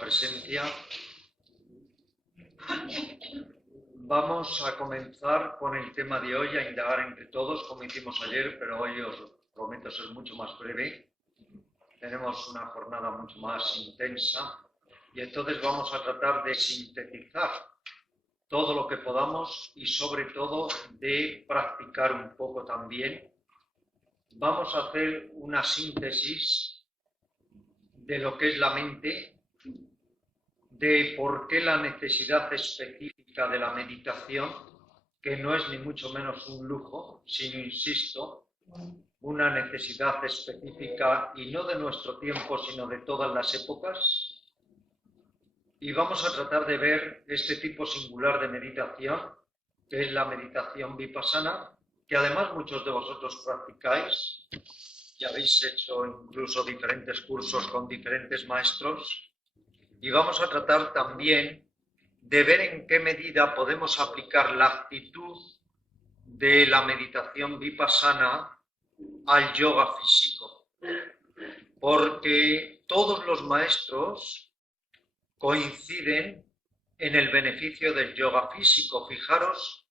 presencia. Vamos a comenzar con el tema de hoy, a indagar entre todos, como hicimos ayer, pero hoy os prometo ser mucho más breve. Tenemos una jornada mucho más intensa y entonces vamos a tratar de sintetizar todo lo que podamos y sobre todo de practicar un poco también. Vamos a hacer una síntesis de lo que es la mente, de por qué la necesidad específica de la meditación, que no es ni mucho menos un lujo, sino, insisto, una necesidad específica y no de nuestro tiempo, sino de todas las épocas. Y vamos a tratar de ver este tipo singular de meditación, que es la meditación vipassana, que además muchos de vosotros practicáis, y habéis hecho incluso diferentes cursos con diferentes maestros. Y vamos a tratar también de ver en qué medida podemos aplicar la actitud de la meditación vipassana al yoga físico. Porque todos los maestros coinciden en el beneficio del yoga físico. Fijaros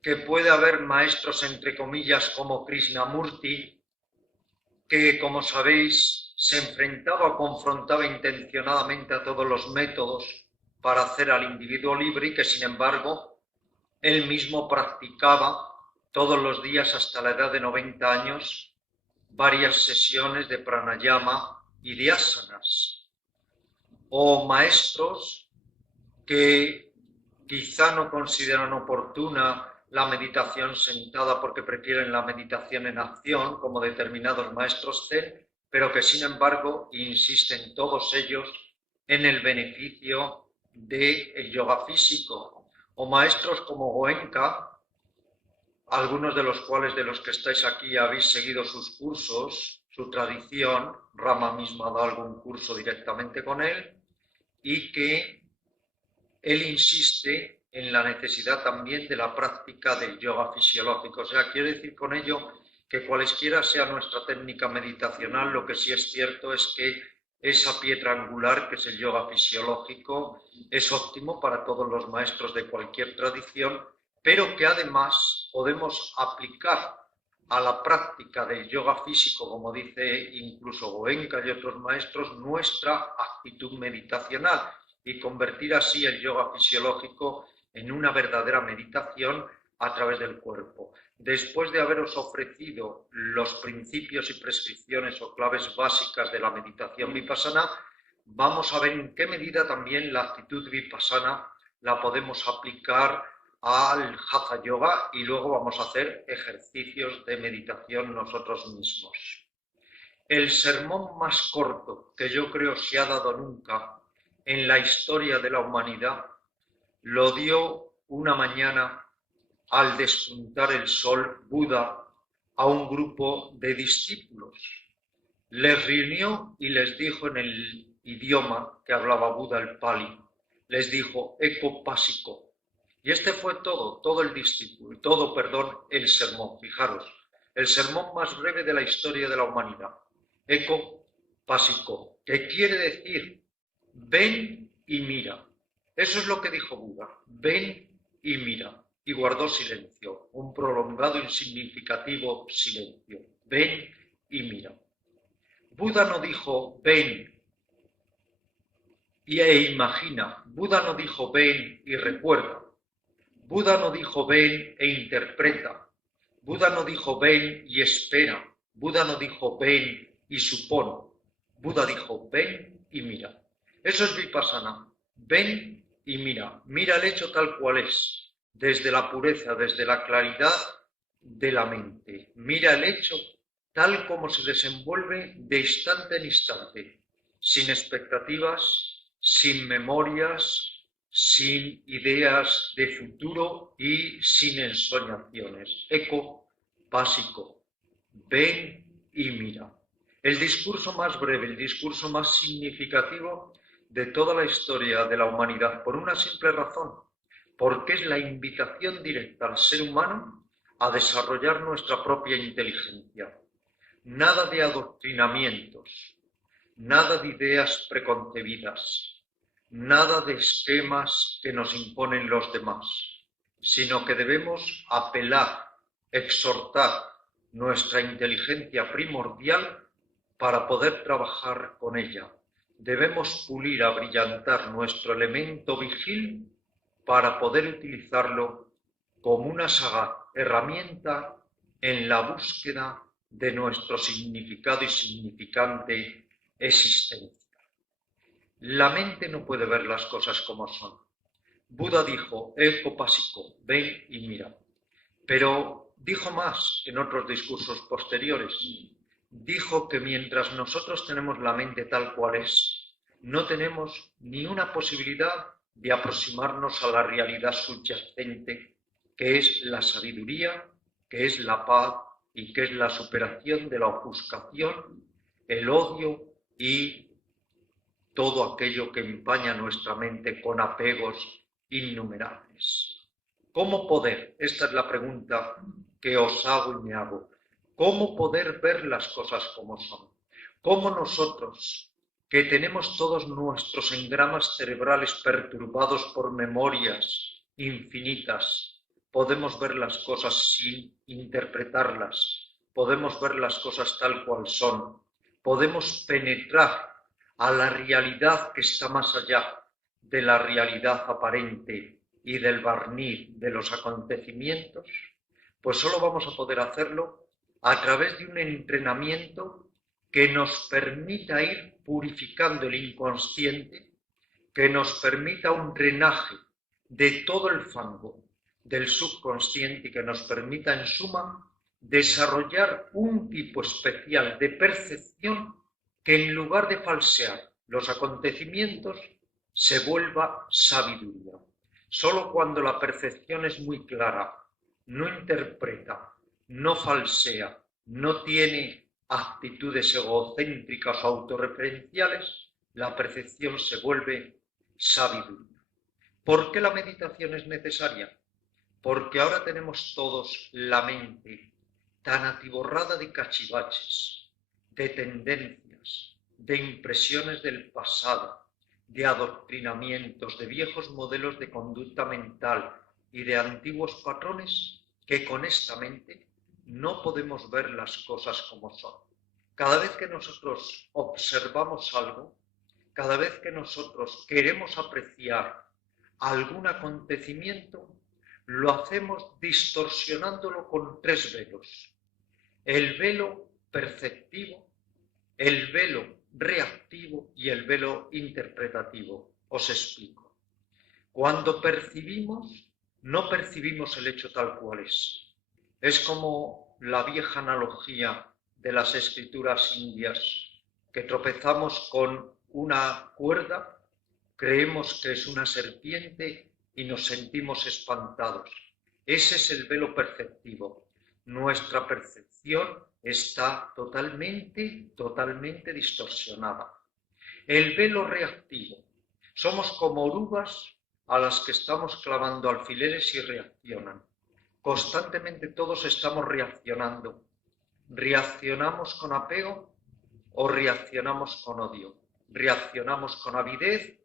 que puede haber maestros, entre comillas, como Krishnamurti, que, como sabéis, se enfrentaba o confrontaba intencionadamente a todos los métodos para hacer al individuo libre y que, sin embargo, él mismo practicaba todos los días hasta la edad de 90 años varias sesiones de pranayama y de asanas. O maestros que quizá no consideran oportuna la meditación sentada porque prefieren la meditación en acción, como determinados maestros Zen, pero que sin embargo insisten todos ellos en el beneficio del yoga físico. O maestros como Goenka, algunos de los cuales de los que estáis aquí habéis seguido sus cursos, su tradición, Rama mismo ha dado algún curso directamente con él, y que él insiste en la necesidad también de la práctica del yoga fisiológico. O sea, quiero decir con ello que cualesquiera sea nuestra técnica meditacional, lo que sí es cierto es que esa piedra angular, que es el yoga fisiológico, es óptimo para todos los maestros de cualquier tradición, pero que además podemos aplicar a la práctica del yoga físico, como dice incluso Goenka y otros maestros, nuestra actitud meditacional y convertir así el yoga fisiológico en una verdadera meditación a través del cuerpo. Después de haberos ofrecido los principios y prescripciones o claves básicas de la meditación vipassana, vamos a ver en qué medida también la actitud vipassana la podemos aplicar al hatha yoga y luego vamos a hacer ejercicios de meditación nosotros mismos. El sermón más corto que yo creo se ha dado nunca en la historia de la humanidad lo dio una mañana al despuntar el sol Buda a un grupo de discípulos. Les reunió y les dijo en el idioma que hablaba Buda, el Pali, les dijo Eko Pasiko. Y este fue todo el sermón. Fijaros, el sermón más breve de la historia de la humanidad. Eko Pasiko, que quiere decir ven y mira. Eso es lo que dijo Buda, ven y mira. Y guardó silencio, un prolongado y significativo silencio. Ven y mira. Buda no dijo ven e imagina. Buda no dijo ven y recuerda. Buda no dijo ven e interpreta. Buda no dijo ven y espera. Buda no dijo ven y supone. Buda dijo ven y mira. Eso es vipassana. Ven y mira. Mira el hecho tal cual es, desde la pureza, desde la claridad de la mente. Mira el hecho tal como se desenvuelve de instante en instante, sin expectativas, sin memorias, sin ideas de futuro y sin ensoñaciones. Eko básico. Ven y mira. El discurso más breve, el discurso más significativo de toda la historia de la humanidad, por una simple razón, porque es la invitación directa al ser humano a desarrollar nuestra propia inteligencia. Nada de adoctrinamientos, nada de ideas preconcebidas, nada de esquemas que nos imponen los demás, sino que debemos apelar, exhortar nuestra inteligencia primordial para poder trabajar con ella. Debemos pulir, abrillantar nuestro elemento vigil para poder utilizarlo como una sagaz herramienta en la búsqueda de nuestro significado y significante existencia. La mente no puede ver las cosas como son. Buda dijo, ekopasiko, ven y mira. Pero dijo más en otros discursos posteriores. Dijo que mientras nosotros tenemos la mente tal cual es, no tenemos ni una posibilidad de aproximarnos a la realidad subyacente, que es la sabiduría, que es la paz y que es la superación de la ofuscación, el odio y todo aquello que empaña nuestra mente con apegos innumerables. ¿Cómo poder? Esta es la pregunta que os hago y me hago. ¿Cómo poder ver las cosas como son? ¿Cómo nosotros, que tenemos todos nuestros engramas cerebrales perturbados por memorias infinitas, podemos ver las cosas sin interpretarlas? Podemos ver las cosas tal cual son. Podemos penetrar a la realidad que está más allá de la realidad aparente y del barniz de los acontecimientos, pues solo vamos a poder hacerlo a través de un entrenamiento que nos permita ir purificando el inconsciente, que nos permita un drenaje de todo el fango del subconsciente y que nos permita, en suma, desarrollar un tipo especial de percepción que en lugar de falsear los acontecimientos se vuelva sabiduría. Solo cuando la percepción es muy clara, no interpreta, no falsea, no tiene actitudes egocéntricas o autorreferenciales, la percepción se vuelve sabiduría. ¿Por qué la meditación es necesaria? Porque ahora tenemos todos la mente tan atiborrada de cachivaches, de tendencias, de impresiones del pasado, de adoctrinamientos, de viejos modelos de conducta mental y de antiguos patrones, que con esta mente no podemos ver las cosas como son. Cada vez que nosotros observamos algo, cada vez que nosotros queremos apreciar algún acontecimiento, lo hacemos distorsionándolo con tres velos. El velo perceptivo, el velo reactivo y el velo interpretativo. Os explico. Cuando percibimos, no percibimos el hecho tal cual es. Es como la vieja analogía de las escrituras indias, que tropezamos con una cuerda, creemos que es una serpiente y nos sentimos espantados. Ese es el velo perceptivo. Nuestra percepción está totalmente distorsionada. El velo reactivo. Somos como orugas a las que estamos clavando alfileres y reaccionan. Constantemente todos estamos reaccionando. ¿Reaccionamos con apego o reaccionamos con odio? ¿Reaccionamos con avidez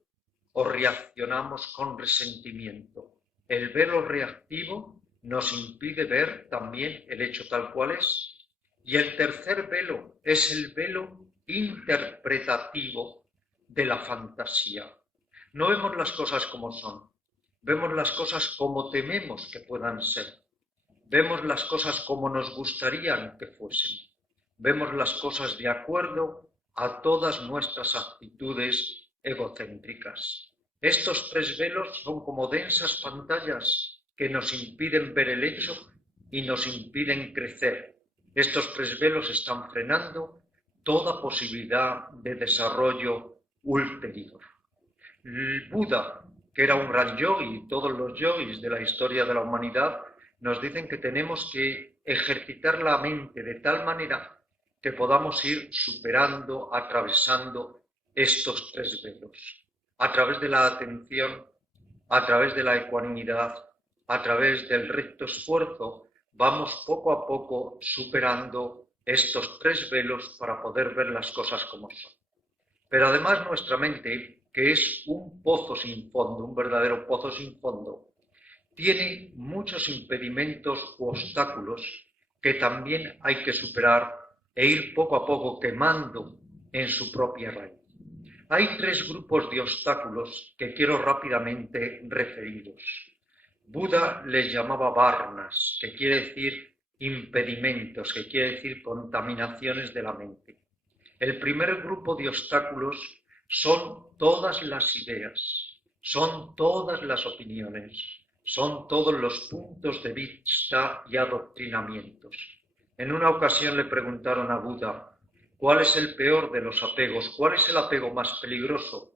o reaccionamos con resentimiento? El velo reactivo nos impide ver también el hecho tal cual es. Y el tercer velo es el velo interpretativo de la fantasía. No vemos las cosas como son, vemos las cosas como tememos que puedan ser, vemos las cosas como nos gustarían que fuesen, vemos las cosas de acuerdo a todas nuestras actitudes egocéntricas. Estos tres velos son como densas pantallas que nos impiden ver el hecho y nos impiden crecer. Estos tres velos están frenando toda posibilidad de desarrollo ulterior. El Buda, que era un gran yogi, y todos los yogis de la historia de la humanidad nos dicen que tenemos que ejercitar la mente de tal manera que podamos ir superando, atravesando estos tres velos. A través de la atención, a través de la ecuanimidad, a través del recto esfuerzo, vamos poco a poco superando estos tres velos para poder ver las cosas como son. Pero además nuestra mente que es un pozo sin fondo, un verdadero pozo sin fondo, tiene muchos impedimentos u obstáculos que también hay que superar e ir poco a poco quemando en su propia raíz. Hay tres grupos de obstáculos que quiero rápidamente referiros. Buda les llamaba varnas, que quiere decir impedimentos, que quiere decir contaminaciones de la mente. El primer grupo de obstáculos son todas las ideas, son todas las opiniones, son todos los puntos de vista y adoctrinamientos. En una ocasión le preguntaron a Buda, ¿cuál es el peor de los apegos? ¿Cuál es el apego más peligroso?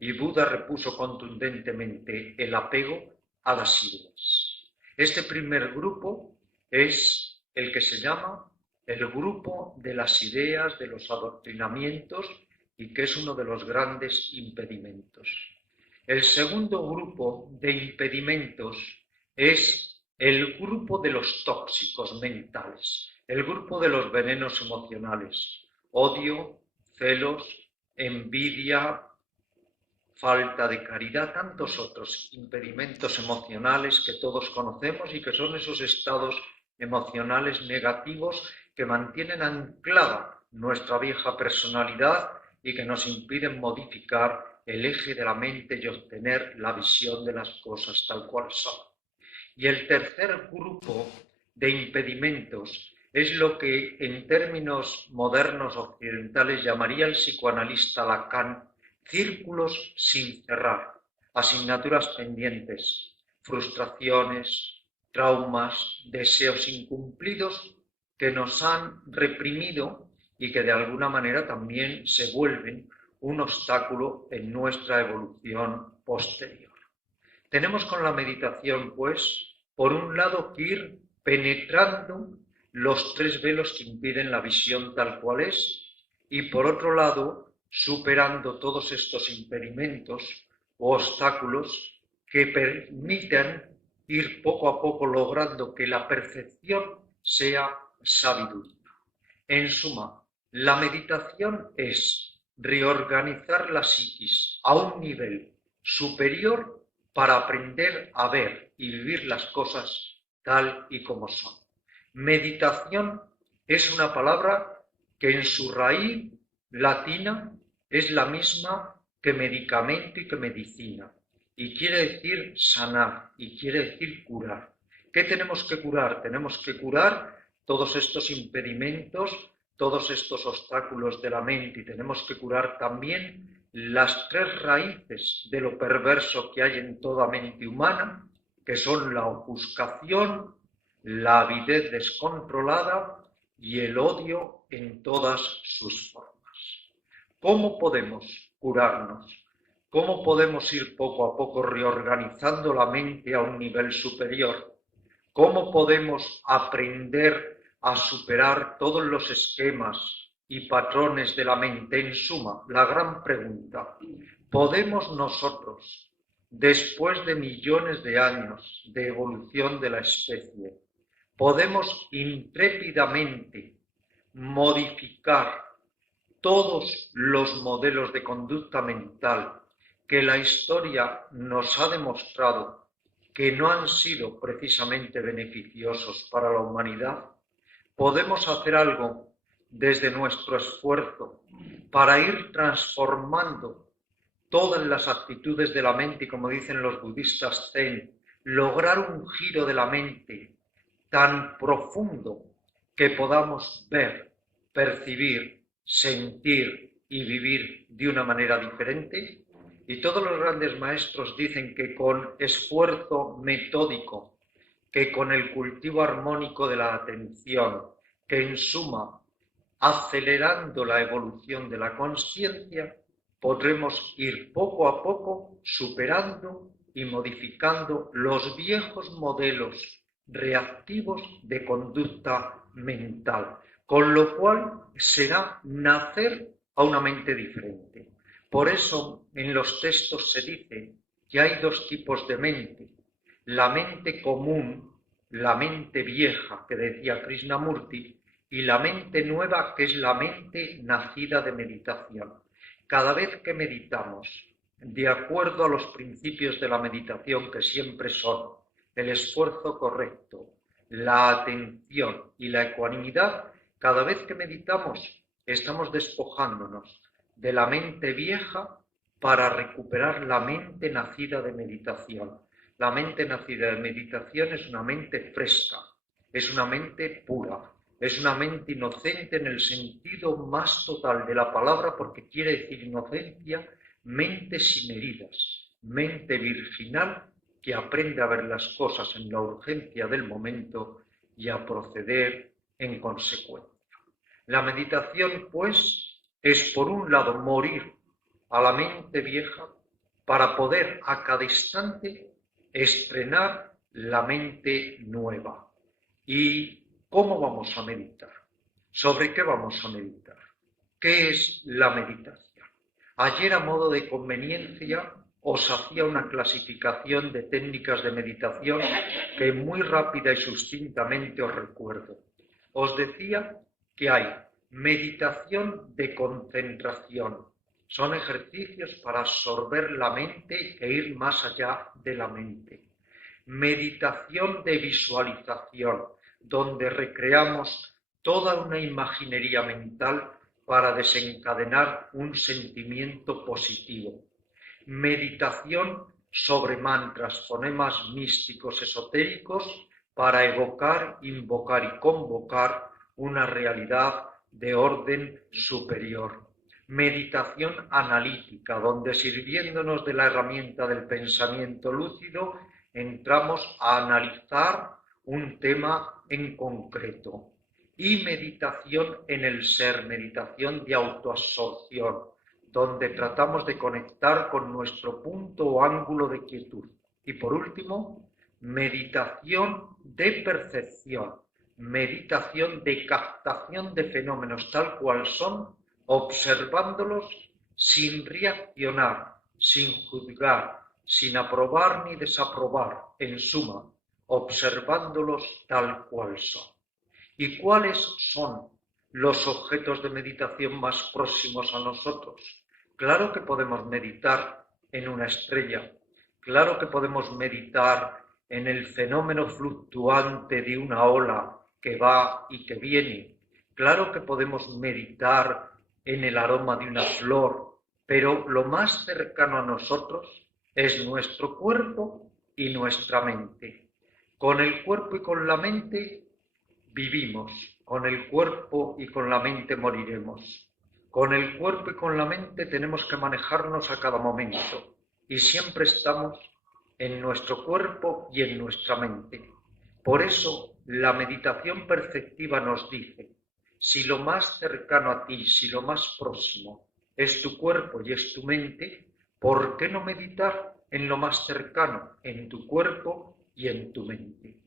Y Buda repuso contundentemente, el apego a las ideas. Este primer grupo es el que se llama el grupo de las ideas, de los adoctrinamientos, y que es uno de los grandes impedimentos. El segundo grupo de impedimentos es el grupo de los tóxicos mentales, el grupo de los venenos emocionales, odio, celos, envidia, falta de caridad, tantos otros impedimentos emocionales que todos conocemos y que son esos estados emocionales negativos que mantienen anclada nuestra vieja personalidad y que nos impiden modificar el eje de la mente y obtener la visión de las cosas tal cual son. Y el tercer grupo de impedimentos es lo que en términos modernos occidentales llamaría el psicoanalista Lacan círculos sin cerrar, asignaturas pendientes, frustraciones, traumas, deseos incumplidos que nos han reprimido y que de alguna manera también se vuelven un obstáculo en nuestra evolución posterior. Tenemos con la meditación, pues, por un lado que ir penetrando los tres velos que impiden la visión tal cual es, y por otro lado, superando todos estos impedimentos o obstáculos que permitan ir poco a poco logrando que la percepción sea sabiduría. En suma, la meditación es reorganizar la psiquis a un nivel superior para aprender a ver y vivir las cosas tal y como son. Meditación es una palabra que en su raíz latina es la misma que medicamento y que medicina, y quiere decir sanar, y quiere decir curar. ¿Qué tenemos que curar? Tenemos que curar todos estos impedimentos, todos estos obstáculos de la mente, y tenemos que curar también las tres raíces de lo perverso que hay en toda mente humana, que son la ofuscación, la avidez descontrolada y el odio en todas sus formas. ¿Cómo podemos curarnos? ¿Cómo podemos ir poco a poco reorganizando la mente a un nivel superior? ¿Cómo podemos aprender a superar todos los esquemas y patrones de la mente? En suma, la gran pregunta, ¿podemos nosotros, después de millones de años de evolución de la especie, podemos intrépidamente modificar todos los modelos de conducta mental que la historia nos ha demostrado que no han sido precisamente beneficiosos para la humanidad? ¿Podemos hacer algo desde nuestro esfuerzo para ir transformando todas las actitudes de la mente y, como dicen los budistas zen, lograr un giro de la mente tan profundo que podamos ver, percibir, sentir y vivir de una manera diferente? Y todos los grandes maestros dicen que con esfuerzo metódico, que con el cultivo armónico de la atención, que en suma, acelerando la evolución de la consciencia, podremos ir poco a poco superando y modificando los viejos modelos reactivos de conducta mental, con lo cual será nacer a una mente diferente. Por eso en los textos se dice que hay dos tipos de mente: la mente común, la mente vieja que decía Krishnamurti, y la mente nueva que es la mente nacida de meditación. Cada vez que meditamos de acuerdo a los principios de la meditación, que siempre son el esfuerzo correcto, la atención y la ecuanimidad, cada vez que meditamos estamos despojándonos de la mente vieja para recuperar la mente nacida de meditación. La mente nacida de meditación es una mente fresca, es una mente pura, es una mente inocente en el sentido más total de la palabra, porque quiere decir inocencia, mente sin heridas, mente virginal que aprende a ver las cosas en la urgencia del momento y a proceder en consecuencia. La meditación, pues, es por un lado morir a la mente vieja para poder a cada instante estrenar la mente nueva. ¿Y cómo vamos a meditar? ¿Sobre qué vamos a meditar? ¿Qué es la meditación? Ayer, a modo de conveniencia, os hacía una clasificación de técnicas de meditación que muy rápida y sustintamente os recuerdo. Os decía que hay meditación de concentración. Son ejercicios para absorber la mente e ir más allá de la mente. Meditación de visualización, donde recreamos toda una imaginería mental para desencadenar un sentimiento positivo. Meditación sobre mantras, fonemas místicos esotéricos para evocar, invocar y convocar una realidad de orden superior. Meditación analítica, donde sirviéndonos de la herramienta del pensamiento lúcido, entramos a analizar un tema en concreto. Y meditación en el ser, meditación de autoabsorción, donde tratamos de conectar con nuestro punto o ángulo de quietud. Y por último, meditación de percepción, meditación de captación de fenómenos tal cual son, observándolos sin reaccionar, sin juzgar, sin aprobar ni desaprobar, en suma, observándolos tal cual son. ¿Y cuáles son los objetos de meditación más próximos a nosotros? Claro que podemos meditar en una estrella, claro que podemos meditar en el fenómeno fluctuante de una ola que va y que viene, claro que podemos meditar en el aroma de una flor, pero lo más cercano a nosotros es nuestro cuerpo y nuestra mente. Con el cuerpo y con la mente vivimos, con el cuerpo y con la mente moriremos. Con el cuerpo y con la mente tenemos que manejarnos a cada momento y siempre estamos en nuestro cuerpo y en nuestra mente. Por eso la meditación perceptiva nos dice, si lo más cercano a ti, si lo más próximo es tu cuerpo y es tu mente, ¿por qué no meditar en lo más cercano, en tu cuerpo y en tu mente?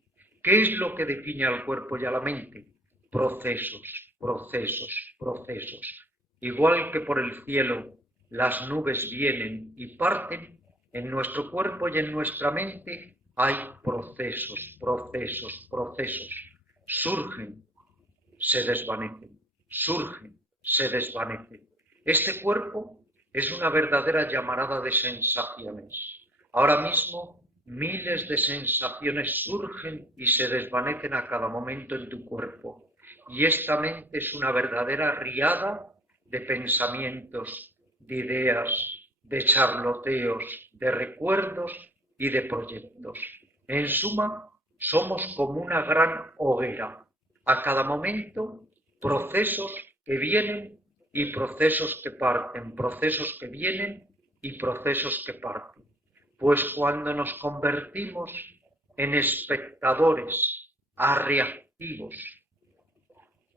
¿Qué es lo que define al cuerpo y a la mente? Procesos, procesos, procesos. Igual que por el cielo las nubes vienen y parten, en nuestro cuerpo y en nuestra mente hay procesos, procesos, procesos. Surgen, se desvanecen, surgen, se desvanecen. Este cuerpo es una verdadera llamarada de sensaciones. Ahora mismo miles de sensaciones surgen y se desvanecen a cada momento en tu cuerpo. Y esta mente es una verdadera riada de pensamientos, de ideas, de charloteos, de recuerdos y de proyectos. En suma, somos como una gran hoguera. A cada momento, procesos que vienen y procesos que parten, procesos que vienen y procesos que parten. Pues cuando nos convertimos en espectadores, reactivos,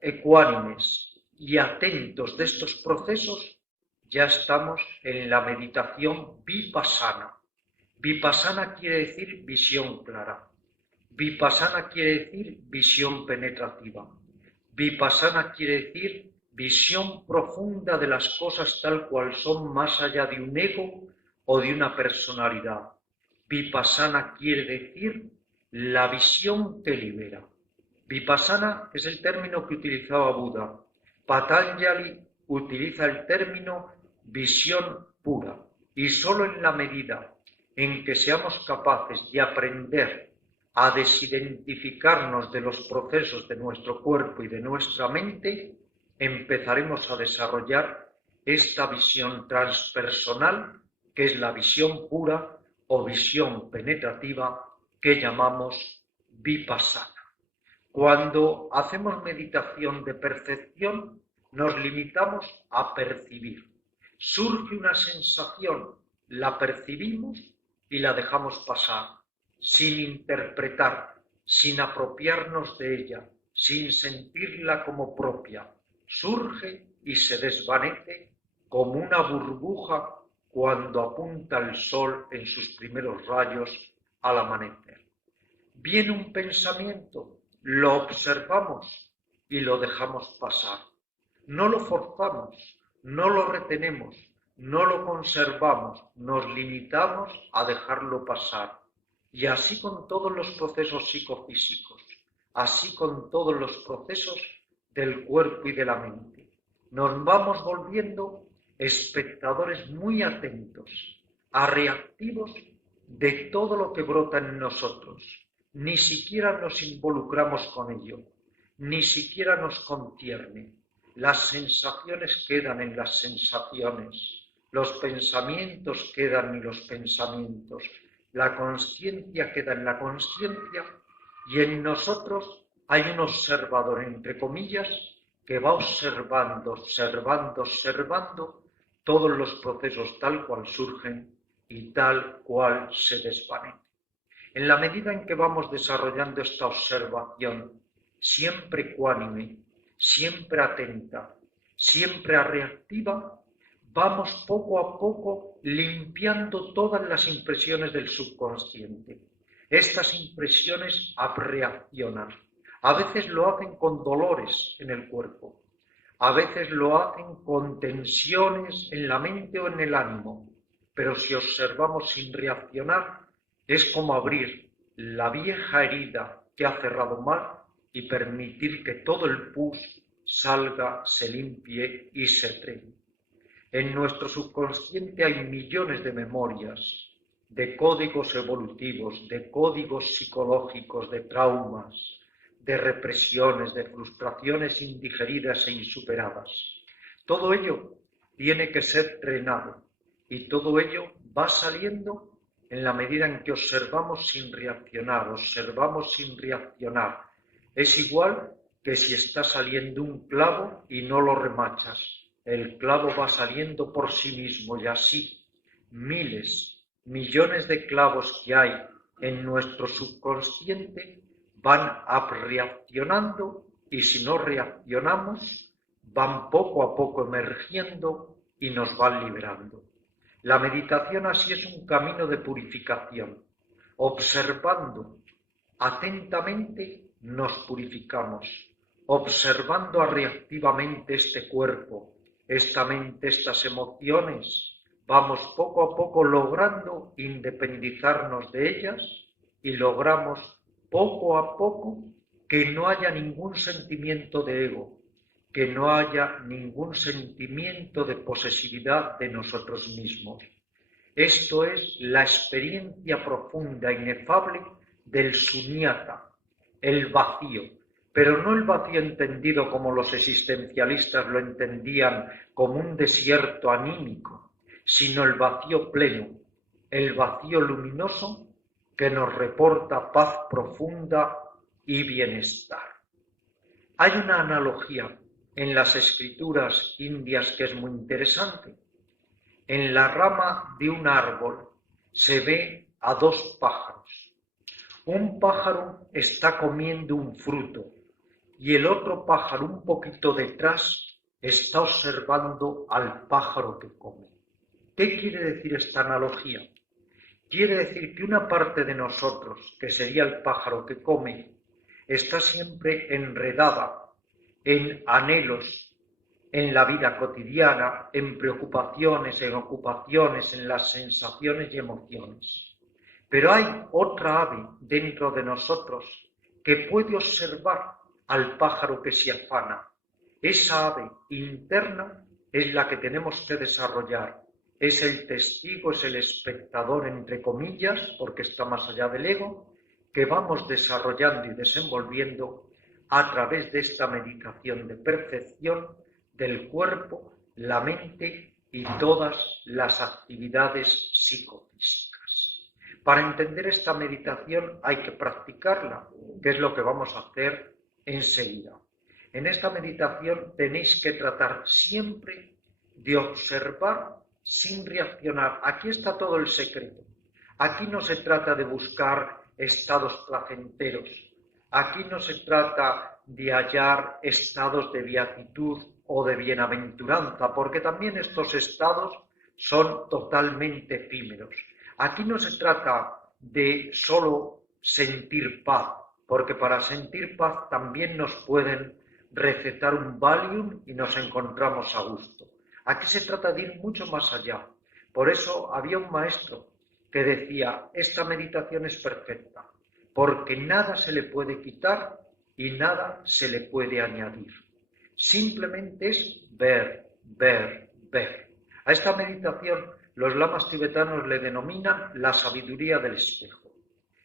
ecuánimes y atentos de estos procesos, ya estamos en la meditación vipassana. Vipassana quiere decir visión clara. Vipassana quiere decir visión penetrativa. Vipassana quiere decir visión profunda de las cosas tal cual son, más allá de un ego o de una personalidad. Vipassana quiere decir la visión que libera. Vipassana es el término que utilizaba Buda. Patanjali utiliza el término visión pura. y sólo en la medida en que seamos capaces de aprender a desidentificarnos de los procesos de nuestro cuerpo y de nuestra mente, empezaremos a desarrollar esta visión transpersonal, que es la visión pura o visión penetrativa que llamamos vipassana. Cuando hacemos meditación de percepción, nos limitamos a percibir. Surge una sensación, la percibimos y la dejamos pasar, sin interpretar, sin apropiarnos de ella, sin sentirla como propia. Surge y se desvanece como una burbuja cuando apunta el sol en sus primeros rayos al amanecer. Viene un pensamiento, lo observamos y lo dejamos pasar. No lo forzamos, no lo retenemos, no lo conservamos, nos limitamos a dejarlo pasar. Y así con todos los procesos psicofísicos, así con todos los procesos del cuerpo y de la mente. Nos vamos volviendo espectadores muy atentos, a reactivos de todo lo que brota en nosotros. Ni siquiera nos involucramos con ello, ni siquiera nos concierne. Las sensaciones quedan en las sensaciones, los pensamientos quedan en los pensamientos, la consciencia queda en la consciencia y en nosotros hay un observador, entre comillas, que va observando todos los procesos tal cual surgen y tal cual se desvanecen. En la medida en que vamos desarrollando esta observación, siempre ecuánime, siempre atenta, siempre reactiva, vamos poco a poco limpiando todas las impresiones del subconsciente. Estas impresiones reaccionan. A veces lo hacen con dolores en el cuerpo, a veces lo hacen con tensiones en la mente o en el ánimo, pero si observamos sin reaccionar, es como abrir la vieja herida que ha cerrado mal y permitir que todo el pus salga, se limpie y se trene. En nuestro subconsciente hay millones de memorias, de códigos evolutivos, de códigos psicológicos, de traumas, de represiones, de frustraciones indigeridas e insuperadas. Todo ello tiene que ser drenado y todo ello va saliendo en la medida en que observamos sin reaccionar, Es igual que si está saliendo un clavo y no lo remachas. El clavo va saliendo por sí mismo y así miles, millones de clavos que hay en nuestro subconsciente van reaccionando y si no reaccionamos van poco a poco emergiendo y nos van liberando. La meditación así es un camino de purificación. Observando atentamente nos purificamos. Observando reactivamente este cuerpo, esta mente, estas emociones, vamos poco a poco logrando independizarnos de ellas y logramos poco a poco que no haya ningún sentimiento de ego, que no haya ningún sentimiento de posesividad de nosotros mismos. Esto es la experiencia profunda, inefable del suñata, el vacío, pero no el vacío entendido como los existencialistas lo entendían como un desierto anímico, sino el vacío pleno, el vacío luminoso que nos reporta paz profunda y bienestar. Hay una analogía en las escrituras indias que es muy interesante. En la rama de un árbol se ve a dos pájaros. Un pájaro está comiendo un fruto y el otro pájaro un poquito detrás está observando al pájaro que come. ¿Qué quiere decir esta analogía? Quiere decir que una parte de nosotros, que sería el pájaro que come, está siempre enredada en anhelos, en la vida cotidiana, en preocupaciones, en ocupaciones, en las sensaciones y emociones. Pero hay otra ave dentro de nosotros que puede observar al pájaro que se afana. Esa ave interna es la que tenemos que desarrollar es el testigo, es el espectador, entre comillas, porque está más allá del ego, que vamos desarrollando y desenvolviendo a través de esta meditación de percepción del cuerpo, la mente y todas las actividades psicofísicas. Para entender esta meditación hay que practicarla, que es lo que vamos a hacer enseguida. En esta meditación tenéis que tratar siempre de observar sin reaccionar. Aquí está todo el secreto. Aquí no se trata de buscar estados placenteros. Aquí no se trata de hallar estados de beatitud o de bienaventuranza, porque también estos estados son totalmente efímeros. Aquí no se trata de solo sentir paz, porque para sentir paz también nos pueden recetar un Valium y nos encontramos a gusto. Aquí se trata de ir mucho más allá. Por eso había un maestro que decía, esta meditación es perfecta, porque nada se le puede quitar y nada se le puede añadir. Simplemente es ver, ver, ver. A esta meditación los lamas tibetanos le denominan la sabiduría del espejo.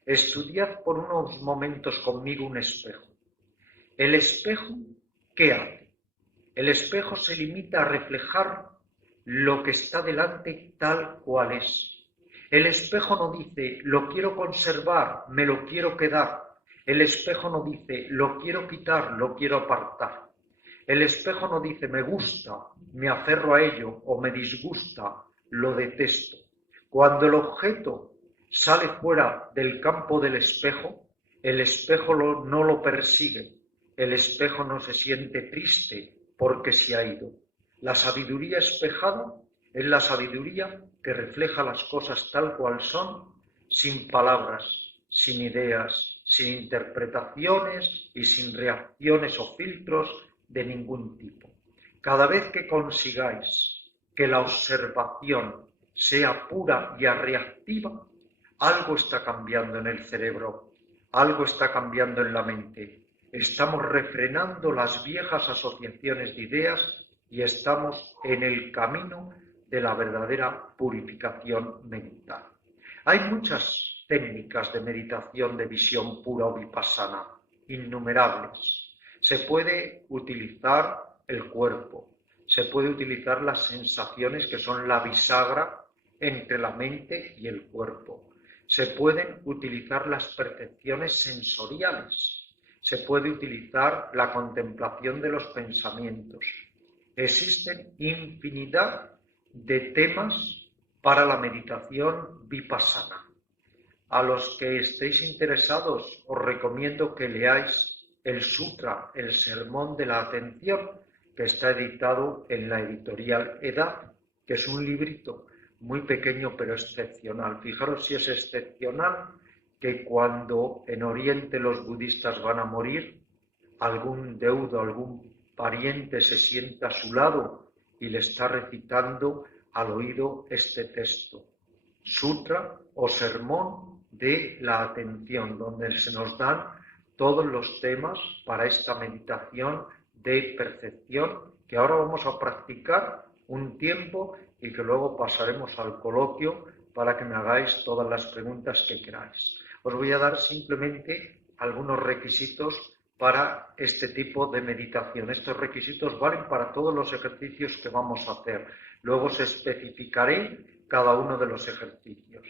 Estudiad por unos momentos conmigo un espejo. El espejo, ¿qué hace? El espejo se limita a reflejar lo que está delante tal cual es. El espejo no dice, lo quiero conservar, me lo quiero quedar. El espejo no dice, lo quiero quitar, lo quiero apartar. El espejo no dice, me gusta, me aferro a ello, o me disgusta, lo detesto. Cuando el objeto sale fuera del campo del espejo, el espejo no lo persigue. El espejo no se siente triste porque se ha ido. La sabiduría espejada es la sabiduría que refleja las cosas tal cual son, sin palabras, sin ideas, sin interpretaciones y sin reacciones o filtros de ningún tipo. Cada vez que consigáis que la observación sea pura y reactiva, algo está cambiando en el cerebro, algo está cambiando en la mente. Estamos refrenando las viejas asociaciones de ideas y estamos en el camino de la verdadera purificación mental. Hay muchas técnicas de meditación de visión pura o vipassana, innumerables. Se puede utilizar el cuerpo, se puede utilizar las sensaciones que son la bisagra entre la mente y el cuerpo. Se pueden utilizar las percepciones sensoriales, se puede utilizar la contemplación de los pensamientos. Existen infinidad de temas para la meditación vipassana. A los que estéis interesados os recomiendo que leáis el Sutra, el Sermón de la Atención, que está editado en la editorial Edad, que es un librito muy pequeño pero excepcional. Fijaros si es excepcional que cuando en Oriente los budistas van a morir, algún deudo, algún pariente se sienta a su lado y le está recitando al oído este texto, Sutra o Sermón de la Atención, donde se nos dan todos los temas para esta meditación de percepción que ahora vamos a practicar un tiempo y que luego pasaremos al coloquio para que me hagáis todas las preguntas que queráis. Os voy a dar simplemente algunos requisitos para este tipo de meditación. Estos requisitos valen para todos los ejercicios que vamos a hacer. Luego os especificaré cada uno de los ejercicios.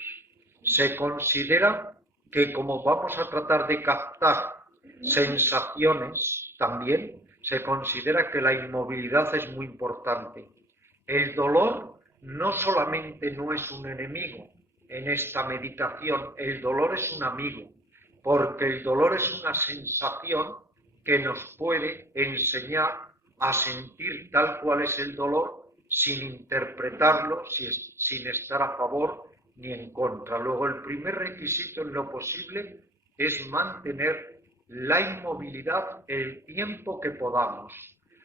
Se considera que como vamos a tratar de captar sensaciones también, se considera que la inmovilidad es muy importante. El dolor no solamente no es un enemigo en esta meditación, el dolor es un amigo, porque el dolor es una sensación que nos puede enseñar a sentir tal cual es el dolor sin interpretarlo, sin estar a favor ni en contra. Luego, el primer requisito en lo posible es mantener la inmovilidad el tiempo que podamos.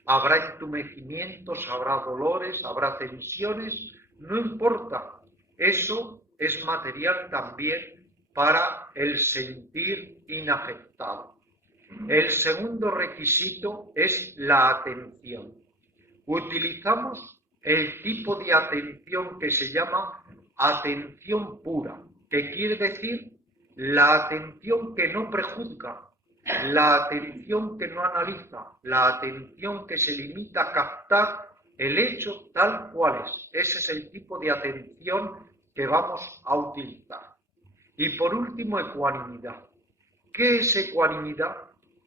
Habrá entumecimientos, habrá dolores, habrá tensiones, no importa. Eso es material también para el sentir inafectado. El segundo requisito es la atención. Utilizamos el tipo de atención que se llama atención pura, que quiere decir la atención que no prejuzga, la atención que no analiza, la atención que se limita a captar el hecho tal cual es. Ese es el tipo de atención que vamos a utilizar. Y por último, ecuanimidad. ¿Qué es ecuanimidad?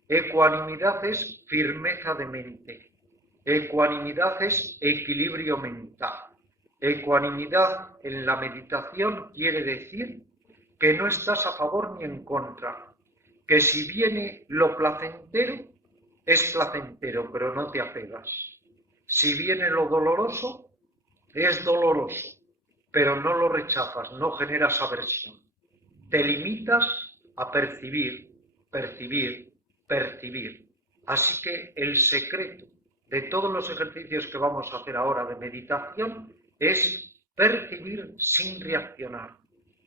Ecuanimidad es firmeza de mente. Ecuanimidad es equilibrio mental. Ecuanimidad en la meditación quiere decir que no estás a favor ni en contra, que si viene lo placentero, es placentero, pero no te apegas. Si viene lo doloroso, es doloroso, pero no lo rechazas, no generas aversión. Te limitas a percibir, percibir, percibir. Así que el secreto de todos los ejercicios que vamos a hacer ahora de meditación es percibir sin reaccionar,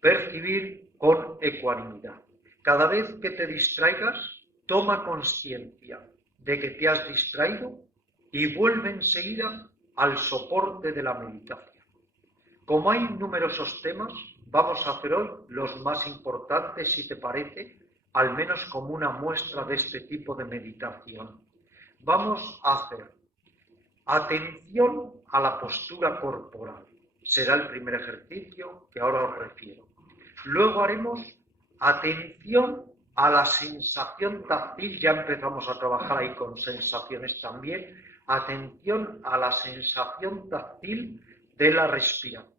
percibir con ecuanimidad. Cada vez que te distraigas, toma conciencia de que te has distraído y vuelve enseguida al soporte de la meditación. Como hay numerosos temas, vamos a hacer hoy los más importantes, si te parece, al menos como una muestra de este tipo de meditación. Vamos a hacer atención a la postura corporal. Será el primer ejercicio que ahora os refiero. Luego haremos atención a la sensación táctil, ya empezamos a trabajar ahí con sensaciones también, atención a la sensación táctil de la respiración.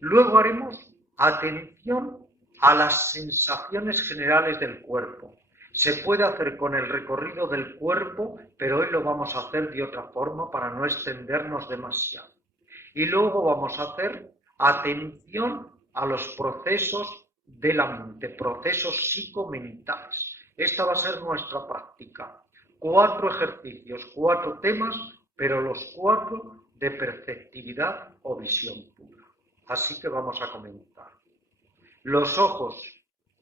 Luego haremos atención a las sensaciones generales del cuerpo. Se puede hacer con el recorrido del cuerpo, pero hoy lo vamos a hacer de otra forma para no extendernos demasiado. Y luego vamos a hacer atención a los procesos de la mente, procesos psicomentales. Esta va a ser nuestra práctica. 4 ejercicios, 4 temas, pero los 4 de perceptividad o visión pura. Así que vamos a comenzar. Los ojos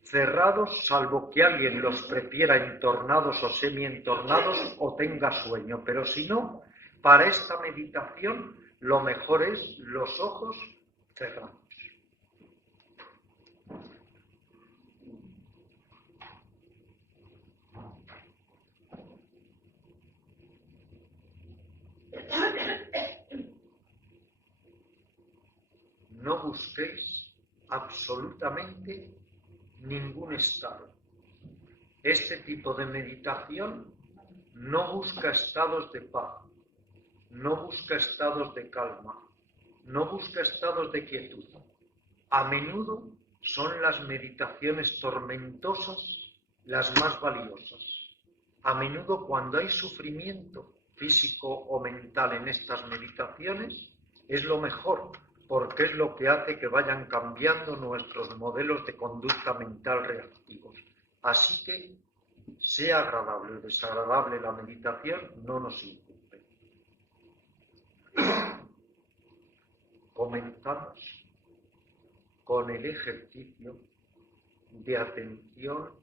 cerrados, salvo que alguien los prefiera entornados o semi-entornados o tenga sueño. Pero si no, para esta meditación lo mejor es los ojos cerrados. No busquéis absolutamente ningún estado. Este tipo de meditación no busca estados de paz, no busca estados de calma, no busca estados de quietud. A menudo son las meditaciones tormentosas las más valiosas. A menudo cuando hay sufrimiento físico o mental en estas meditaciones, es lo mejor, porque es lo que hace que vayan cambiando nuestros modelos de conducta mental reactivos. Así que, sea agradable o desagradable la meditación, no nos incumbe. Comenzamos con el ejercicio de atención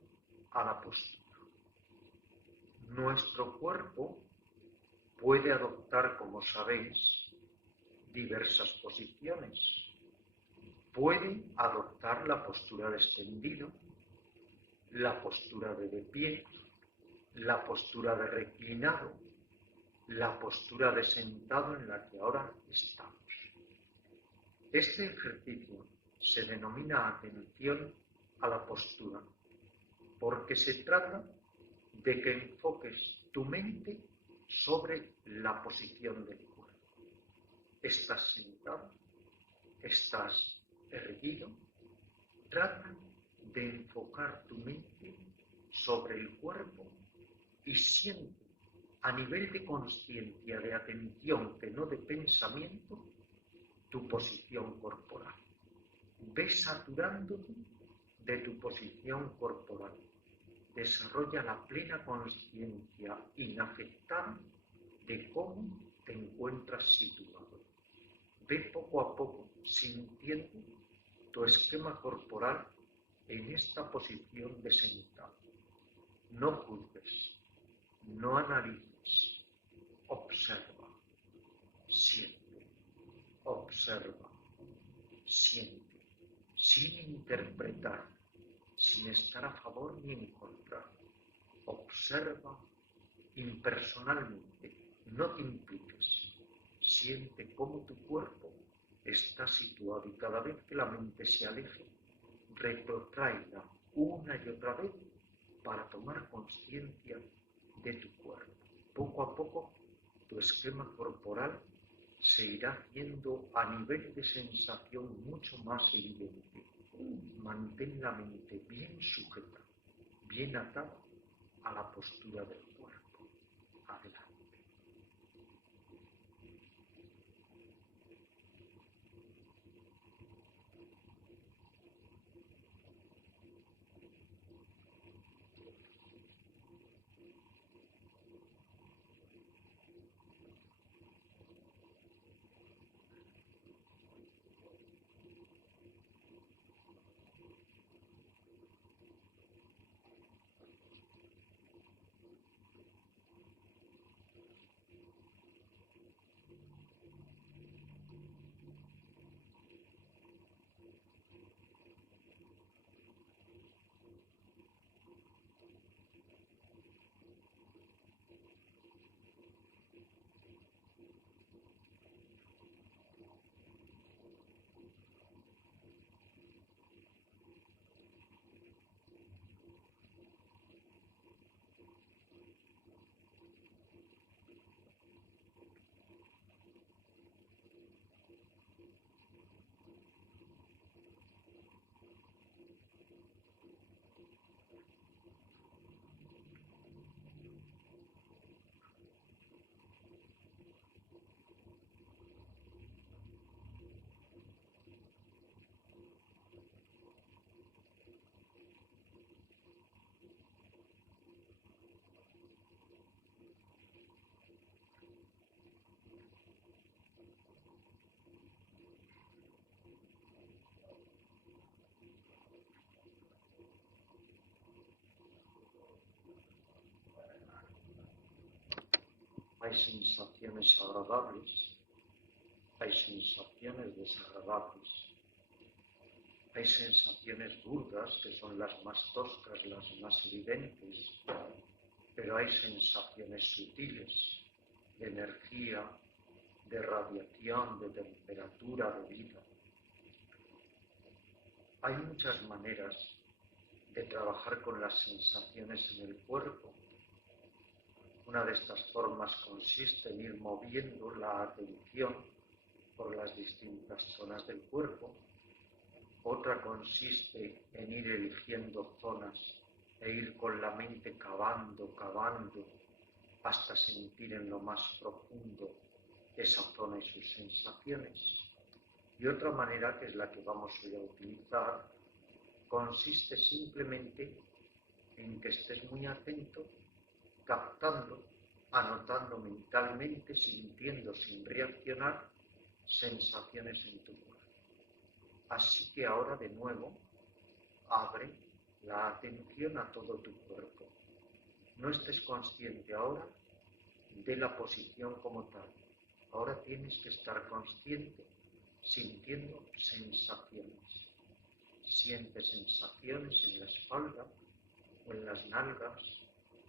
a la postura. Nuestro cuerpo puede adoptar, como sabéis, diversas posiciones. Puede adoptar la postura de extendido, la postura de pie, la postura de reclinado, la postura de sentado en la que ahora estamos. Este ejercicio se denomina atención a la postura, porque se trata de que enfoques tu mente sobre la posición del cuerpo. Estás sentado, estás erguido. Trata de enfocar tu mente sobre el cuerpo y siente a nivel de conciencia, de atención, que no de pensamiento, tu posición corporal. Ve saturándote de tu posición corporal. Desarrolla la plena conciencia inafectada de cómo te encuentras situado. Ve poco a poco sintiendo tu esquema corporal en esta posición de sentado. No juzgues, no analices, observa, siente. observa, siente, sin interpretar, sin estar a favor ni en contra. Observa impersonalmente, no te impliques. Siente cómo tu cuerpo está situado y cada vez que la mente se aleje, retrotráela una y otra vez para tomar conciencia de tu cuerpo. Poco a poco, tu esquema corporal se irá haciendo a nivel de sensación mucho más evidente. Mantén la mente bien sujeta, bien atada a la postura del cuerpo. Adelante. Hay sensaciones agradables, hay sensaciones desagradables, hay sensaciones burdas que son las más toscas, las más evidentes, pero hay sensaciones sutiles de energía, de radiación, de temperatura, de vida. Hay muchas maneras de trabajar con las sensaciones en el cuerpo. Una de estas formas consiste en ir moviendo la atención por las distintas zonas del cuerpo. Otra consiste en ir eligiendo zonas e ir con la mente cavando hasta sentir en lo más profundo esa zona y sus sensaciones. Y otra manera, que es la que vamos hoy a utilizar, consiste simplemente en que estés muy atento, captando, anotando mentalmente, sintiendo sin reaccionar, sensaciones en tu cuerpo. Así que ahora de nuevo, abre la atención a todo tu cuerpo. No estés consciente ahora de la posición como tal. Ahora tienes que estar consciente, sintiendo sensaciones. Siente sensaciones en la espalda o en las nalgas,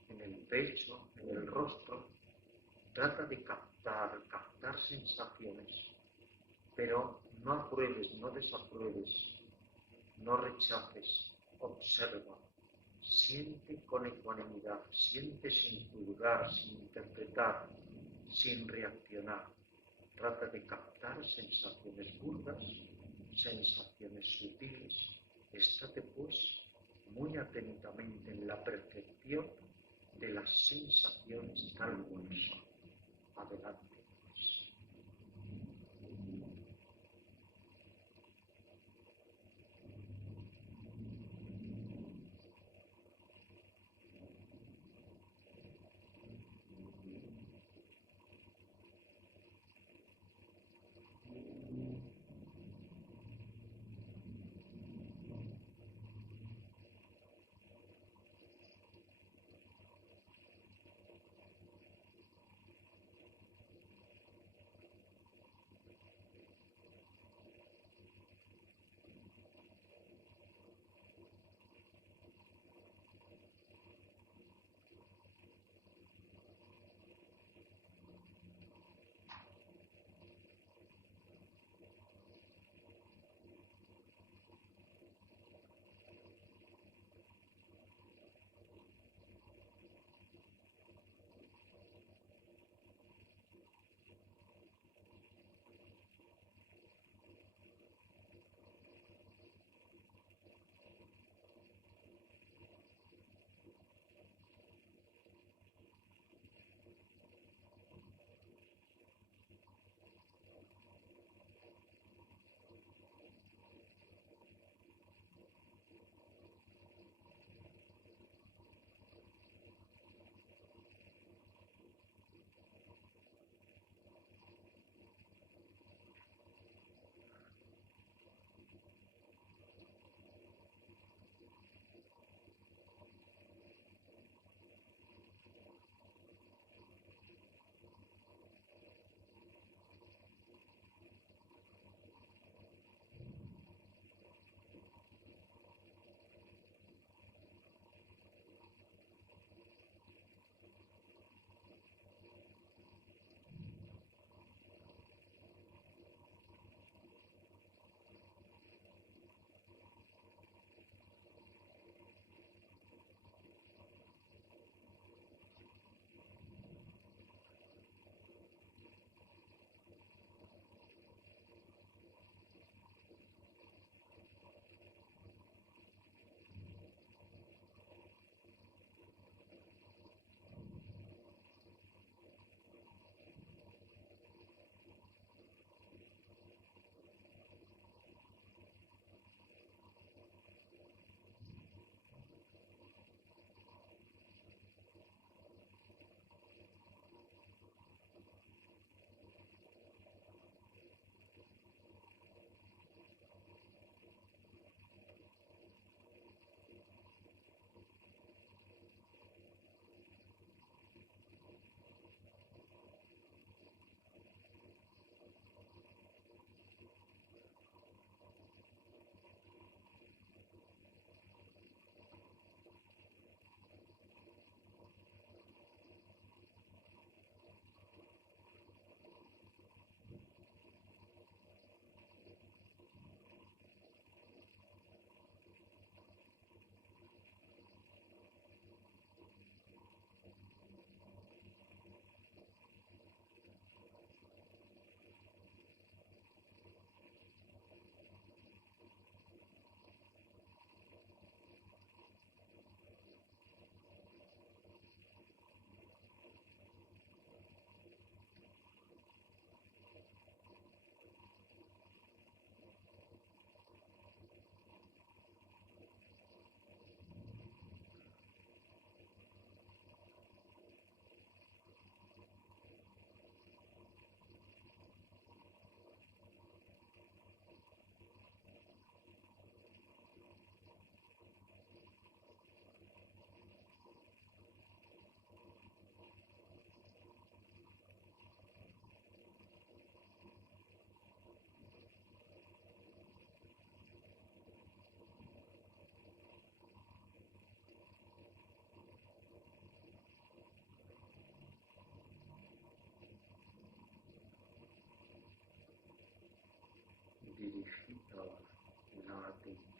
en el pecho, en el rostro. Trata de captar sensaciones, pero no apruebes, no desapruebes, no rechaces, observa, siente con ecuanimidad, siente sin juzgar, sin interpretar, sin reaccionar. Trata de captar sensaciones burdas, sensaciones sutiles. Estate pues muy atentamente en la percepción de las sensaciones tal cual son. Adelante.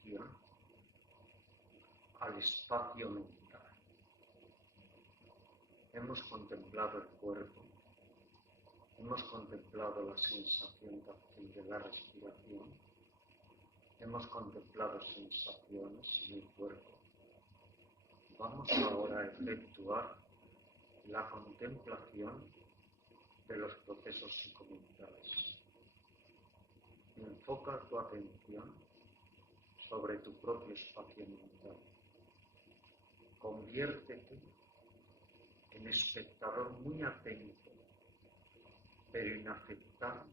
atención al espacio mental. Hemos contemplado el cuerpo, hemos contemplado la sensación táctil de la respiración, hemos contemplado sensaciones en el cuerpo. Vamos ahora a efectuar la contemplación de los procesos psicomentales. Enfoca tu atención sobre tu propio espacio mental. Conviértete en espectador muy atento, pero inafectado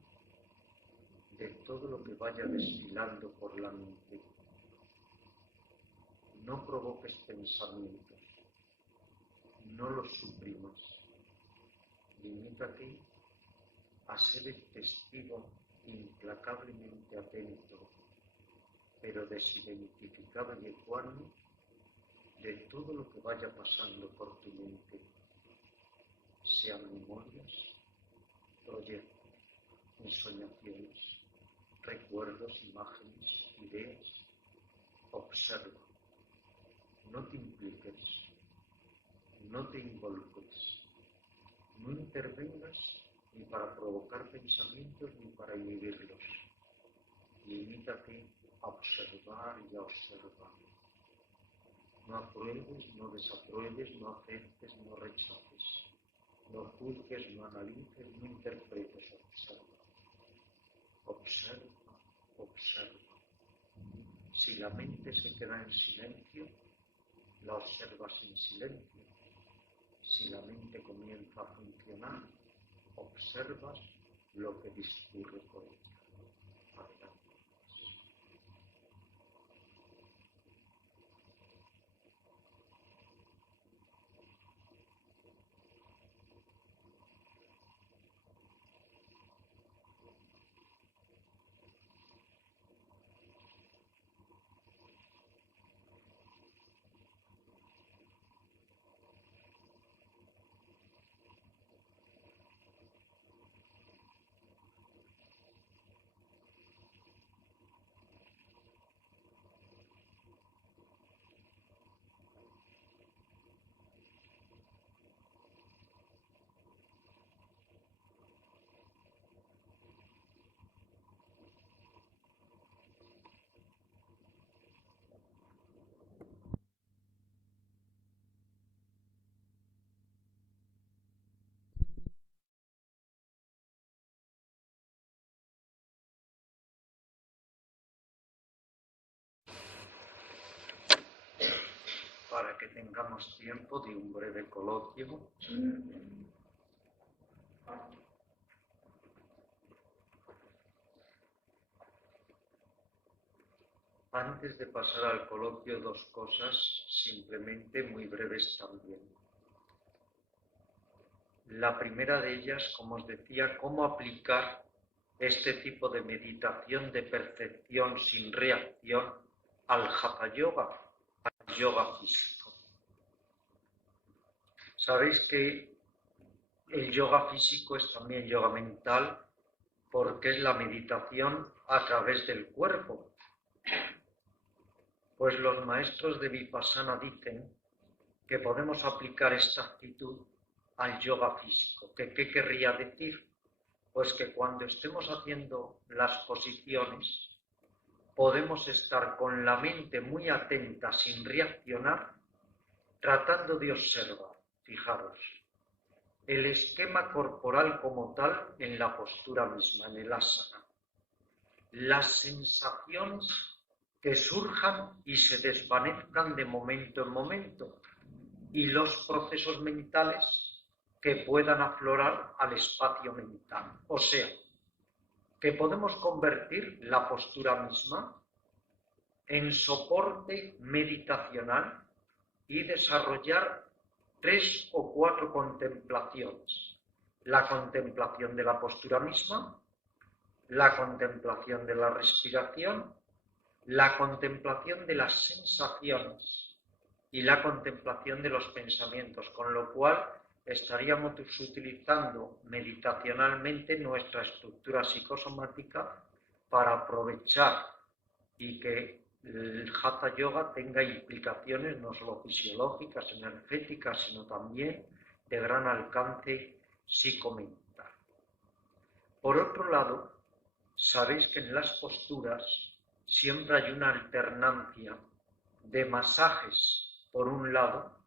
de todo lo que vaya desfilando por la mente. No provoques pensamientos, no los suprimas. Limítate a ser el testigo implacablemente atento, pero desidentificado y ecuánime de todo lo que vaya pasando por tu mente, sean memorias, proyectos, ensoñaciones, recuerdos, imágenes, ideas. Observa, no te impliques, no te involucres, no intervengas ni para provocar pensamientos ni para inhibirlos. Limítate a observar y a observar. No apruebes, no desapruebes, no aceptes, no rechaces. No juzgues, no analices, no interpretes, observa. Observa, observa. Si la mente se queda en silencio, la observas en silencio. Si la mente comienza a funcionar, observas lo que discurre por ella. Adelante. Para que tengamos tiempo de un breve coloquio. Antes de pasar al coloquio, dos cosas simplemente muy breves también. La primera de ellas, como os decía, cómo aplicar este tipo de meditación de percepción sin reacción al Hatha Yoga, al yoga físico. Sabéis que el yoga físico es también yoga mental porque es la meditación a través del cuerpo. Pues los maestros de Vipassana dicen que podemos aplicar esta actitud al yoga físico. ¿Qué querría decir? Pues que cuando estemos haciendo las posiciones podemos estar con la mente muy atenta sin reaccionar, tratando de observar, fijaros, el esquema corporal como tal en la postura misma, en el asana, las sensaciones que surjan y se desvanezcan de momento en momento y los procesos mentales que puedan aflorar al espacio mental. O sea, que podemos convertir la postura misma en soporte meditacional y desarrollar 3 o 4 contemplaciones. La contemplación de la postura misma, la contemplación de la respiración, la contemplación de las sensaciones y la contemplación de los pensamientos, con lo cual estaríamos utilizando meditacionalmente nuestra estructura psicosomática para aprovechar y que el Hatha Yoga tenga implicaciones no solo fisiológicas, energéticas, sino también de gran alcance psicomental. Por otro lado, sabéis que en las posturas siempre hay una alternancia de masajes por un lado,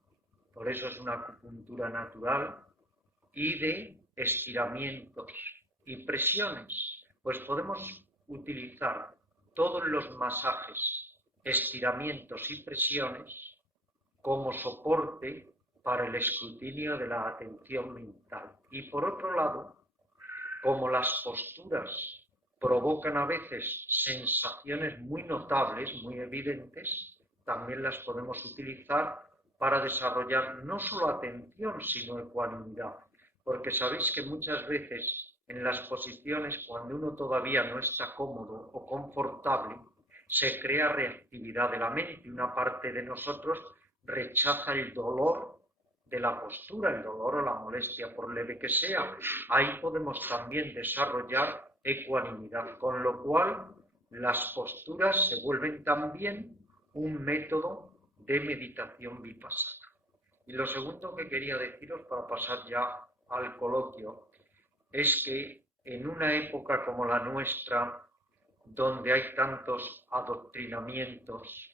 por eso es una acupuntura natural, y de estiramientos y presiones. Pues podemos utilizar todos los masajes, estiramientos y presiones como soporte para el escrutinio de la atención mental. Y por otro lado, como las posturas provocan a veces sensaciones muy notables, muy evidentes, también las podemos utilizar para desarrollar no solo atención, sino ecuanimidad. Porque sabéis que muchas veces en las posiciones, cuando uno todavía no está cómodo o confortable, se crea reactividad de la mente. Una parte de nosotros rechaza el dolor de la postura, el dolor o la molestia, por leve que sea. Ahí podemos también desarrollar ecuanimidad, con lo cual las posturas se vuelven también un método de meditación vipassana. Y lo segundo que quería deciros para pasar ya al coloquio es que en una época como la nuestra, donde hay tantos adoctrinamientos,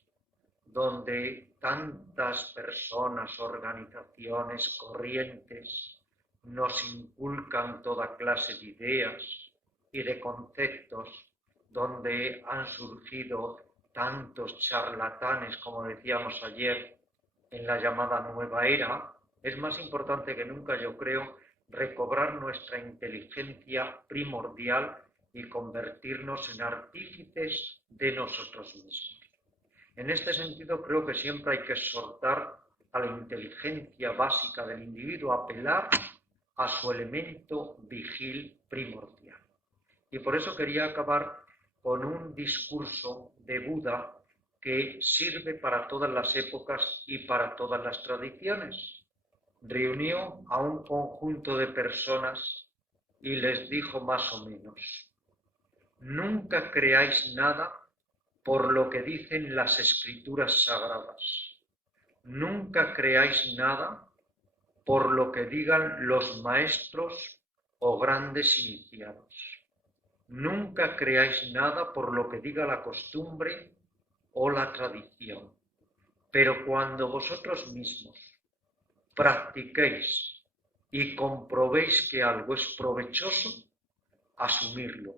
donde tantas personas, organizaciones, corrientes nos inculcan toda clase de ideas y de conceptos, donde han surgido tantos charlatanes, como decíamos ayer, en la llamada nueva era, es más importante que nunca, yo creo, recobrar nuestra inteligencia primordial y convertirnos en artífices de nosotros mismos. En este sentido, creo que siempre hay que exhortar a la inteligencia básica del individuo, apelar a su elemento vigil primordial. Y por eso quería acabar con un discurso de Buda que sirve para todas las épocas y para todas las tradiciones. Reunió a un conjunto de personas y les dijo más o menos: nunca creáis nada por lo que dicen las escrituras sagradas. Nunca creáis nada por lo que digan los maestros o grandes iniciados. Nunca creáis nada por lo que diga la costumbre o la tradición. Pero cuando vosotros mismos practiquéis y comprobéis que algo es provechoso, asumirlo.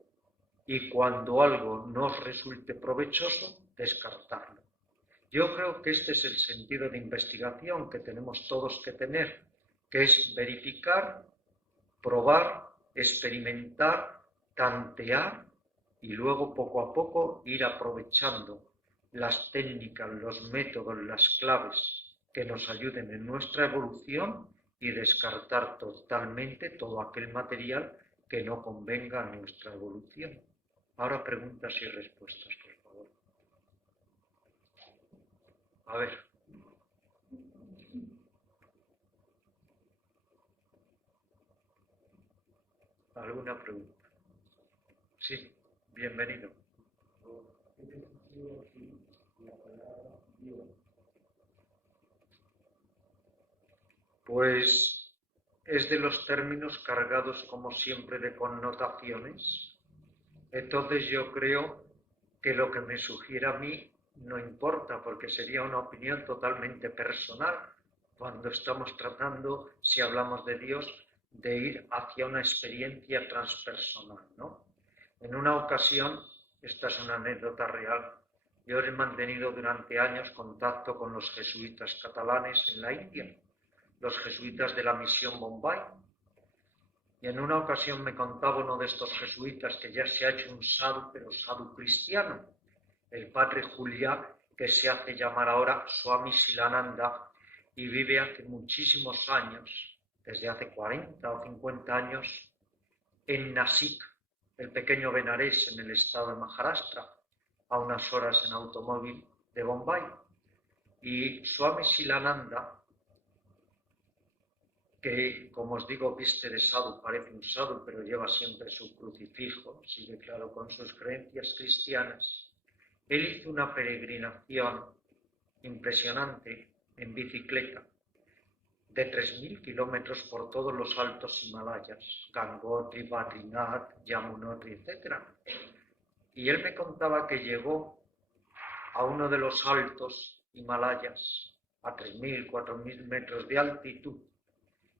Y cuando algo no os resulte provechoso, descartarlo. Yo creo que este es el sentido de investigación que tenemos todos que tener, que es verificar, probar, experimentar, tantear y luego poco a poco ir aprovechando las técnicas, los métodos, las claves que nos ayuden en nuestra evolución y descartar totalmente todo aquel material que no convenga a nuestra evolución. Ahora preguntas y respuestas, por favor. A ver. ¿Alguna pregunta? Sí, bienvenido. Pues es de los términos cargados, como siempre, de connotaciones. Entonces yo creo que lo que me sugiera a mí no importa, porque sería una opinión totalmente personal cuando estamos tratando, si hablamos de Dios, de ir hacia una experiencia transpersonal, ¿no? En una ocasión, esta es una anécdota real, yo he mantenido durante años contacto con los jesuitas catalanes en la India, los jesuitas de la misión Bombay. Y en una ocasión me contaba uno de estos jesuitas que ya se ha hecho un sadhu, pero sadhu cristiano, el padre Juliá, que se hace llamar ahora Swami Silananda y vive hace muchísimos años, desde hace 40 o 50 años, en Nasik, el pequeño Benarés en el estado de Maharashtra, a unas horas en automóvil de Bombay. Y Swami Silananda, que, como os digo, viste de sadhu, parece un sadhu, pero lleva siempre su crucifijo, sigue claro con sus creencias cristianas. Él hizo una peregrinación impresionante en bicicleta de 3.000 kilómetros por todos los altos Himalayas, Gangotri, Badrinath, Yamunotri, etc. Y él me contaba que llegó a uno de los altos Himalayas, a 3.000, 4.000 metros de altitud,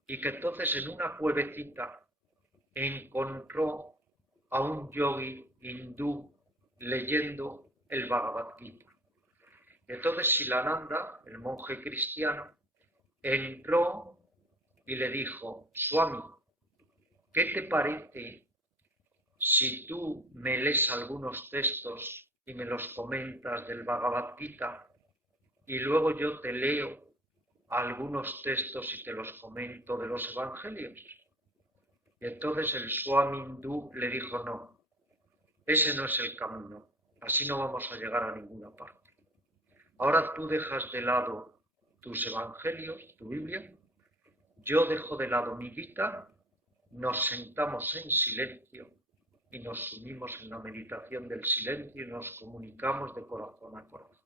y que entonces en una cuevecita encontró a un yogi hindú leyendo el Bhagavad Gita. Y entonces Silananda, el monje cristiano, entró y le dijo: Swami, ¿qué te parece si tú me lees algunos textos y me los comentas del Bhagavad Gita y luego yo te leo algunos textos y te los comento de los evangelios? Y entonces el Swami hindú le dijo: no, ese no es el camino, así no vamos a llegar a ninguna parte. Ahora tú dejas de lado tus evangelios, tu Biblia, yo dejo de lado mi Gita, nos sentamos en silencio y nos sumimos en la meditación del silencio y nos comunicamos de corazón a corazón.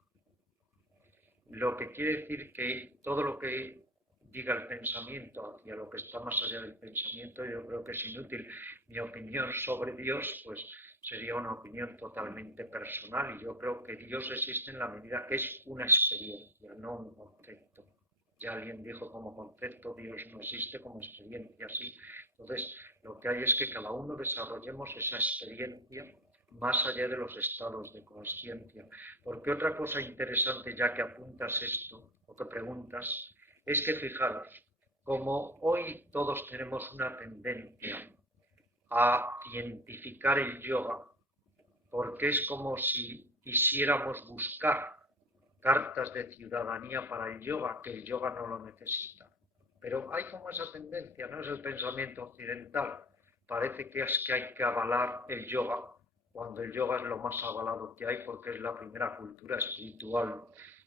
Lo que quiere decir que todo lo que diga el pensamiento hacia lo que está más allá del pensamiento, yo creo que es inútil. Mi opinión sobre Dios, pues sería una opinión totalmente personal, y yo creo que Dios existe en la medida que es una experiencia, no un concepto. Ya alguien dijo: como concepto Dios no existe, como experiencia sí. Entonces, lo que hay es que cada uno desarrollemos esa experiencia más allá de los estados de consciencia. Porque otra cosa interesante, ya que apuntas esto, o que preguntas, es que fijaros, como hoy todos tenemos una tendencia a cientificar el yoga, porque es como si quisiéramos buscar cartas de ciudadanía para el yoga, que el yoga no lo necesita. Pero hay como esa tendencia, no es el pensamiento occidental. Parece que es que hay que avalar el yoga, cuando el yoga es lo más avalado que hay, porque es la primera cultura espiritual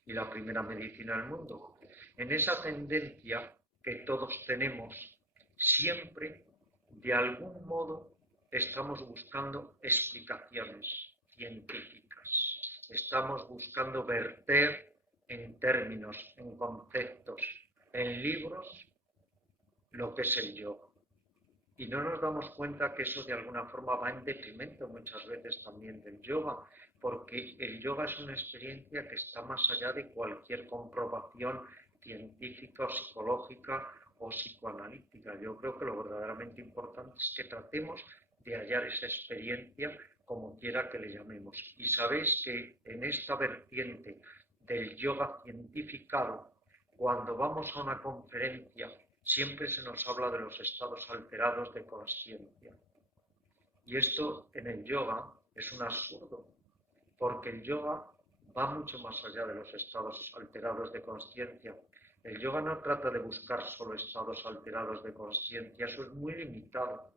y la primera medicina del mundo. En esa tendencia que todos tenemos, siempre, de algún modo, estamos buscando explicaciones científicas. Estamos buscando verter en términos, en conceptos, en libros, lo que es el yoga. Y no nos damos cuenta que eso de alguna forma va en detrimento muchas veces también del yoga, porque el yoga es una experiencia que está más allá de cualquier comprobación científica o psicológica o psicoanalítica. Yo creo que lo verdaderamente importante es que tratemos de hallar esa experiencia como quiera que le llamemos. Y sabéis que en esta vertiente del yoga cientificado, cuando vamos a una conferencia, siempre se nos habla de los estados alterados de consciencia. Y esto en el yoga es un absurdo, porque el yoga va mucho más allá de los estados alterados de consciencia. El yoga no trata de buscar solo estados alterados de consciencia, eso es muy limitado.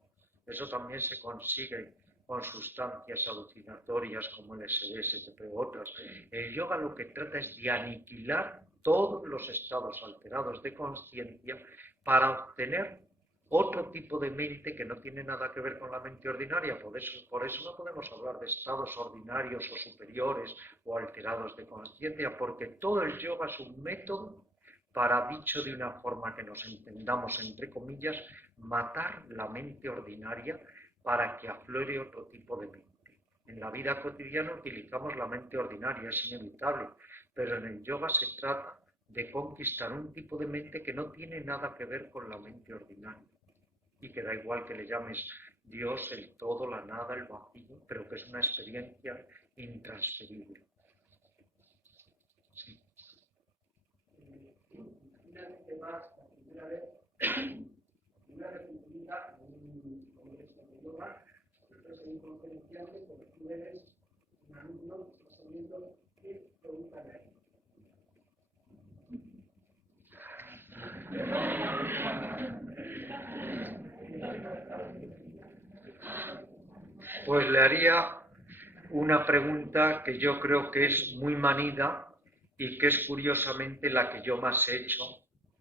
Eso también se consigue con sustancias alucinatorias como el LSD, STP u otras. El yoga lo que trata es de aniquilar todos los estados alterados de consciencia para obtener otro tipo de mente que no tiene nada que ver con la mente ordinaria. Por eso no podemos hablar de estados ordinarios o superiores o alterados de consciencia, porque todo el yoga es un método para, dicho de una forma que nos entendamos, entre comillas, matar la mente ordinaria para que aflore otro tipo de mente. En la vida cotidiana utilizamos la mente ordinaria, es inevitable, pero en el yoga se trata de conquistar un tipo de mente que no tiene nada que ver con la mente ordinaria, y que da igual que le llames Dios, el todo, la nada, el vacío, pero que es una experiencia intransferible. Sí. Finalmente más, la primera vez publica un congreso de yoga, después hay un conferenciante, pero tú eres un alumno que está sabiendo qué pregunta de ahí. Pues le haría una pregunta que yo creo que es muy manida y que es curiosamente la que yo más he hecho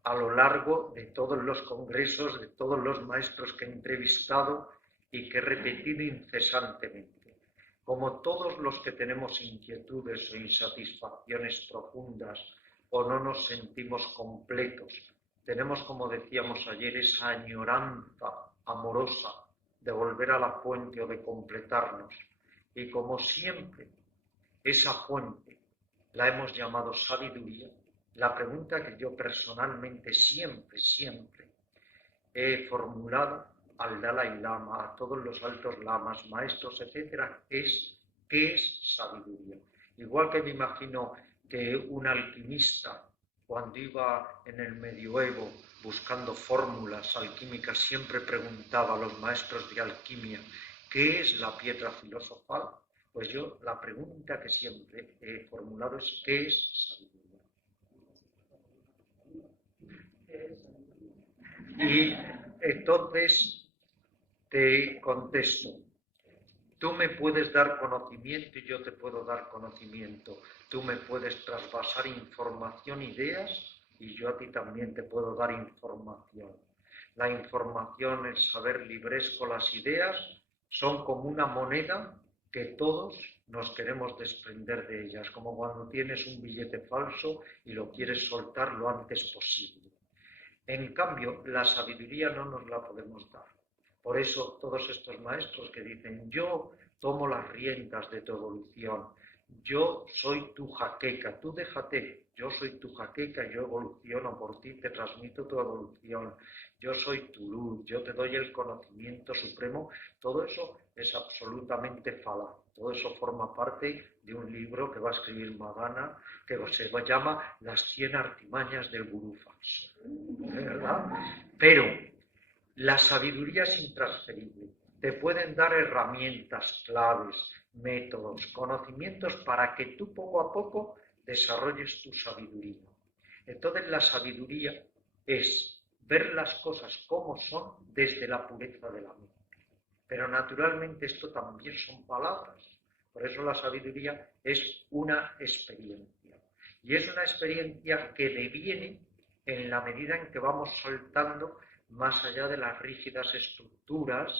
a lo largo de todos los congresos, de todos los maestros que he entrevistado y que he repetido incesantemente. como todos los que tenemos inquietudes o insatisfacciones profundas o no nos sentimos completos, tenemos, como decíamos ayer, esa añoranza amorosa de volver a la fuente o de completarnos. Y como siempre, esa fuente la hemos llamado sabiduría. La pregunta que yo personalmente siempre he formulado al Dalai Lama, a todos los altos lamas, maestros, etcétera, es ¿qué es sabiduría? Igual que me imagino que un alquimista, cuando iba en el medioevo buscando fórmulas alquímicas, siempre preguntaba a los maestros de alquimia, ¿qué es la piedra filosofal? Pues yo la pregunta que siempre he formulado es ¿qué es sabiduría? Y entonces te contesto, tú me puedes dar conocimiento y yo te puedo dar conocimiento. Tú me puedes trasvasar información, ideas, y yo a ti también te puedo dar información. La información, el saber libresco, las ideas, son como una moneda que todos nos queremos desprender de ellas, como cuando tienes un billete falso y lo quieres soltar lo antes posible. En cambio, la sabiduría no nos la podemos dar. Por eso todos estos maestros que dicen, yo tomo las riendas de tu evolución, yo soy tu jaqueca, tú déjate, yo soy tu jaqueca, yo evoluciono por ti, te transmito tu evolución, yo soy tu luz, yo te doy el conocimiento supremo, todo eso es absolutamente falaz. Todo eso forma parte de un libro que va a escribir Madana, que se llama Las 100 artimañas del gurú falso. ¿Verdad? Pero la sabiduría es intransferible. Te pueden dar herramientas, claves, métodos, conocimientos para que tú poco a poco desarrolles tu sabiduría. Entonces la sabiduría es ver las cosas como son desde la pureza de la mente. Pero naturalmente esto también son palabras. Por eso la sabiduría es una experiencia. Y es una experiencia que deviene en la medida en que vamos saltando más allá de las rígidas estructuras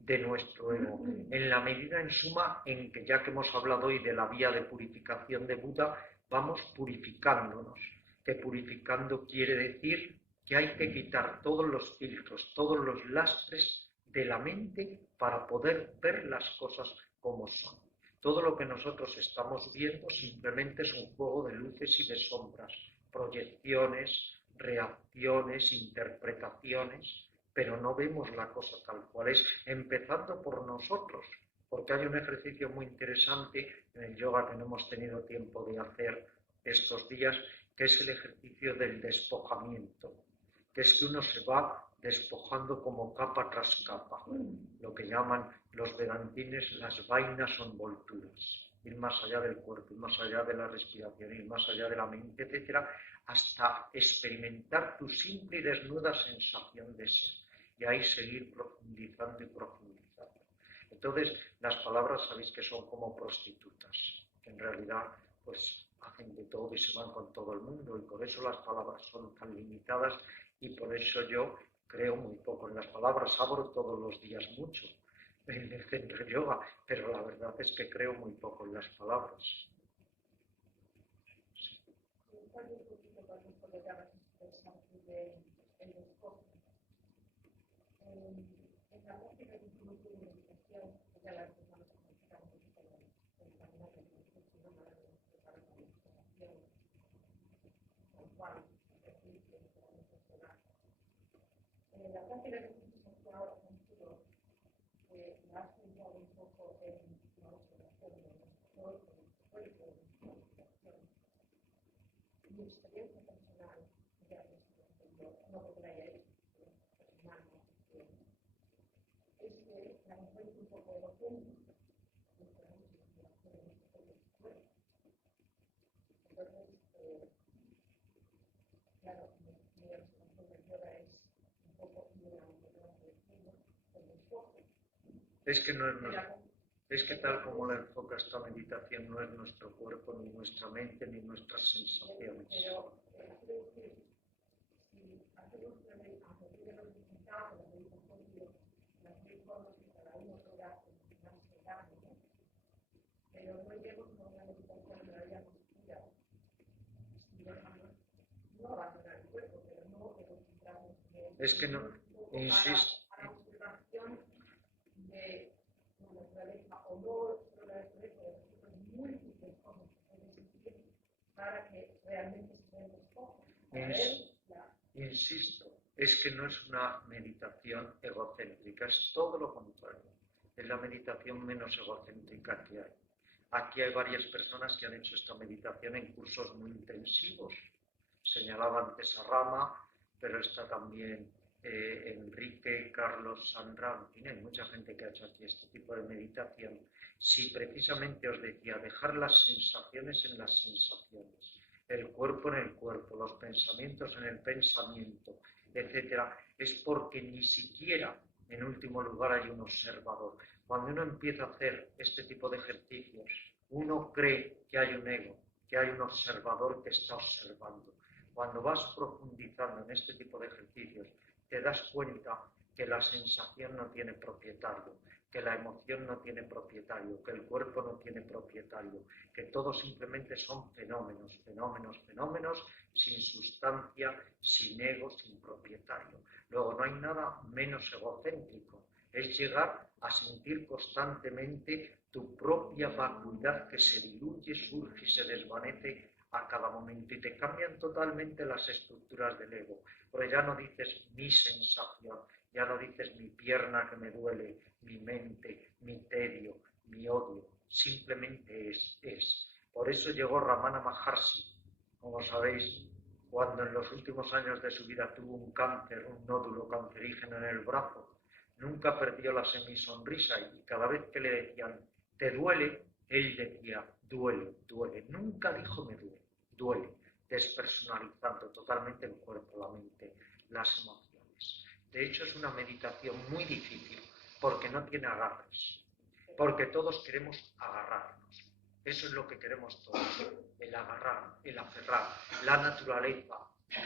de nuestro ego. En la medida, en suma, en que ya que hemos hablado hoy de la vía de purificación de Buda, vamos purificándonos. Que purificando quiere decir que hay que quitar todos los filtros, todos los lastres de la mente para poder ver las cosas como son. Todo lo que nosotros estamos viendo simplemente es un juego de luces y de sombras, proyecciones, reacciones, interpretaciones, pero no vemos la cosa tal cual es, empezando por nosotros, porque hay un ejercicio muy interesante en el yoga que no hemos tenido tiempo de hacer estos días, que es el ejercicio del despojamiento, que es que uno se va despojando como capa tras capa, lo que llaman los vedantines las vainas o envolturas, ir más allá del cuerpo, ir más allá de la respiración, ir más allá de la mente, etcétera, hasta experimentar tu simple y desnuda sensación de ser, y ahí seguir profundizando y profundizando. Entonces, las palabras sabéis que son como prostitutas, que en realidad pues hacen de todo y se van con todo el mundo, y por eso las palabras son tan limitadas, y por eso yo creo muy poco en las palabras. Abro todos los días mucho en el centro de yoga, pero la verdad es que creo muy poco en las palabras. La práctica que hemos ahora contigo, la has centrado un poco en la observación de nuestro cuerpo, mi experiencia personal, ya no porque la haya hecho, personal, es que la encuentro un poco elocuente, entonces, claro, mi observación de yoga es un poco es que no es nuestro, es que tal como la enfoca esta meditación no es nuestro cuerpo, ni nuestra mente, ni nuestras sensaciones. Pero si hacemos a partir de los resultados de la meditación, las 10 cosas que cada uno pueda más grande, Es que no, insisto, a la observación de la naturaleza o no solo la naturaleza, de las múltiples cosas que pueden existir para que realmente se den los ojos. Insisto, es que no es una meditación egocéntrica, es todo lo contrario. Es la meditación menos egocéntrica que hay. Aquí hay varias personas que han hecho esta meditación en cursos muy intensivos. Señalaba antes a Rama, pero está también Enrique, Carlos, Sandra, en fin, hay mucha gente que ha hecho aquí este tipo de meditación. Si precisamente os decía, dejar las sensaciones en las sensaciones, el cuerpo en el cuerpo, los pensamientos en el pensamiento, etcétera, es porque ni siquiera, en último lugar, hay un observador. Cuando uno empieza a hacer este tipo de ejercicios, uno cree que hay un ego, que hay un observador que está observando. Cuando vas profundizando en este tipo de ejercicios, te das cuenta que la sensación no tiene propietario, que la emoción no tiene propietario, que el cuerpo no tiene propietario, que todo simplemente son fenómenos, sin sustancia, sin ego, sin propietario. Luego no hay nada menos egocéntrico, es llegar a sentir constantemente tu propia vacuidad que se diluye, surge y se desvanece a cada momento y te cambian totalmente las estructuras del ego, porque ya no dices mi sensación, ya no dices mi pierna que me duele, mi mente, mi tedio, mi odio, simplemente es. Por eso llegó Ramana Maharshi, como sabéis, cuando en los últimos años de su vida tuvo un cáncer, un nódulo cancerígeno en el brazo, nunca perdió la semisonrisa y cada vez que le decían, ¿te duele? Él decía, duele, duele. Nunca dijo me duele, duele, despersonalizando totalmente el cuerpo, la mente, las emociones. De hecho, es una meditación muy difícil porque no tiene agarres, porque todos queremos agarrarnos. Eso es lo que queremos todos, el agarrar, el aferrar, la naturaleza,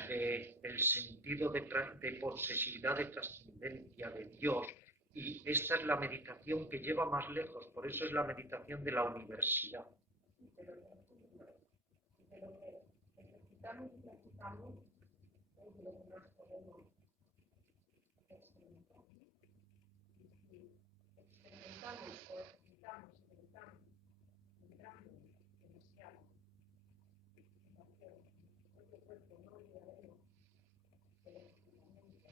el sentido de posesividad, de trascendencia, de Dios. Y esta es la meditación que lleva más lejos, por eso es la meditación de la universidad. De lo que ejercitamos y practicamos es de lo que más podemos experimentar. Y si experimentamos o ejercitamos y meditamos entrando demasiado en nuestro cuerpo, no olvidaremos del ejercitamiento,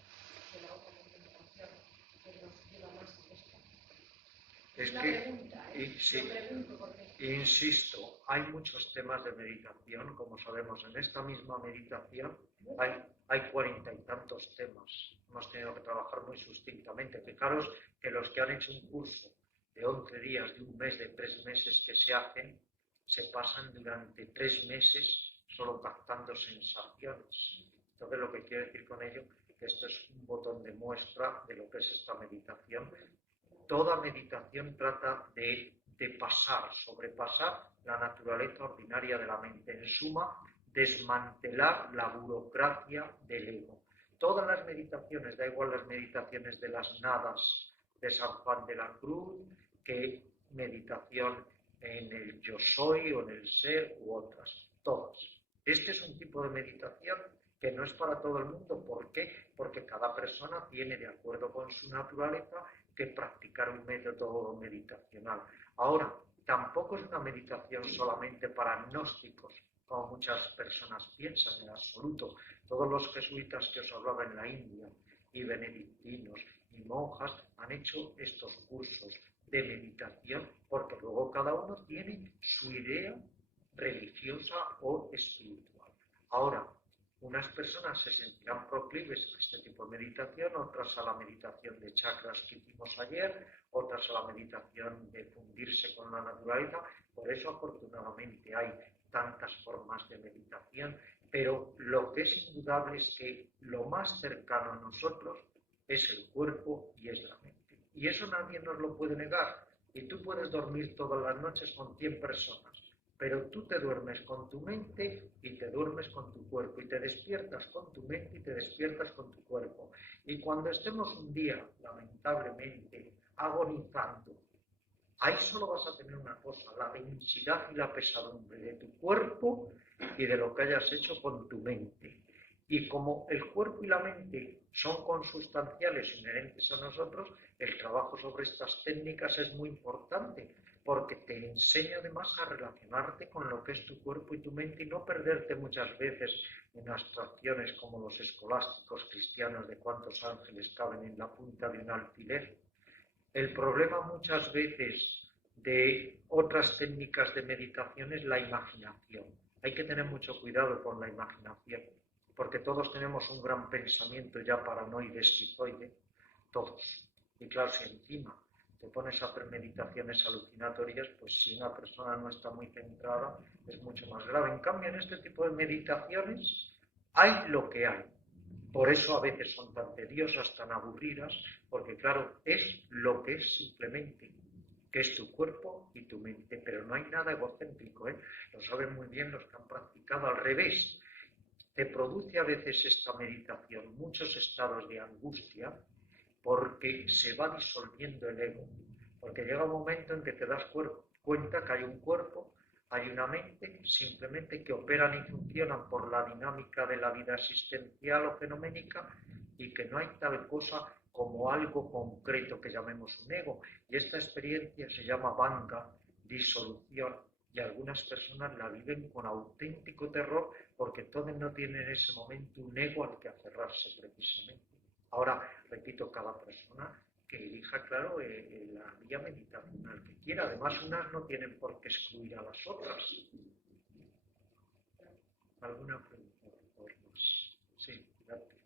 de la autocontemplación que nos lleva más a esto. Es una que, pregunta, sí, pregunto porque... Insisto, hay muchos temas de meditación, como sabemos, en esta misma meditación hay 40 y tantos temas. Hemos tenido que trabajar muy sustintamente. Fijaros que los que han hecho un curso de 11 días, de un mes, de 3 meses que se hacen, se pasan durante 3 meses solo captando sensaciones. Entonces, lo que quiero decir con ello, que esto es un botón de muestra de lo que es esta meditación. Toda meditación trata de pasar, sobrepasar la naturaleza ordinaria de la mente. En suma, desmantelar la burocracia del ego. Todas las meditaciones, da igual las meditaciones de las nadas de San Juan de la Cruz, que meditación en el yo soy o en el ser u otras, todas. Este es un tipo de meditación que no es para todo el mundo. ¿Por qué? Porque cada persona tiene, de acuerdo con su naturaleza, que practicar un método meditacional. Ahora, tampoco es una meditación solamente para gnósticos, como muchas personas piensan, en absoluto. Todos los jesuitas que os hablaba en la India, y benedictinos, y monjas, han hecho estos cursos de meditación, porque luego cada uno tiene su idea religiosa o espiritual. Ahora, unas personas se sentirán proclives a este tipo de meditación, otras a la meditación de chakras que hicimos ayer, otras a la meditación de fundirse con la naturaleza. Por eso, afortunadamente, hay tantas formas de meditación, pero lo que es indudable es que lo más cercano a nosotros es el cuerpo y es la mente. Y eso nadie nos lo puede negar. Y tú puedes dormir todas las noches con 100 personas, pero tú te duermes con tu mente y te duermes con tu cuerpo, y te despiertas con tu mente y te despiertas con tu cuerpo. Y cuando estemos un día, lamentablemente, agonizando, ahí solo vas a tener una cosa, la densidad y la pesadumbre de tu cuerpo y de lo que hayas hecho con tu mente. Y como el cuerpo y la mente son consustanciales inherentes a nosotros, el trabajo sobre estas técnicas es muy importante, porque te enseña además a relacionarte con lo que es tu cuerpo y tu mente y no perderte muchas veces en abstracciones como los escolásticos cristianos de cuántos ángeles caben en la punta de un alfiler. El problema muchas veces de otras técnicas de meditación es la imaginación. Hay que tener mucho cuidado con la imaginación, porque todos tenemos un gran pensamiento ya paranoide, esquizoide, todos. Y claro, si encima te pones a hacer meditaciones alucinatorias, pues si una persona no está muy centrada, es mucho más grave. En cambio, en este tipo de meditaciones hay lo que hay. Por eso a veces son tan tediosas, tan aburridas, porque claro, es lo que es simplemente, que es tu cuerpo y tu mente, pero no hay nada egocéntrico, ¿eh? Lo saben muy bien los que han practicado al revés. Te produce a veces esta meditación muchos estados de angustia porque se va disolviendo el ego, porque llega un momento en que te das cuenta que hay un cuerpo, hay una mente, simplemente que operan y funcionan por la dinámica de la vida existencial o fenoménica y que no hay tal cosa como algo concreto que llamemos un ego. Y esta experiencia se llama vanga, disolución, y algunas personas la viven con auténtico terror porque todos no tienen en ese momento un ego al que aferrarse precisamente. Ahora, repito, cada persona que elija, claro, la vía meditacional que quiera. Además, unas no tienen por qué excluir a las otras. ¿Alguna pregunta? Por más? Sí, gracias.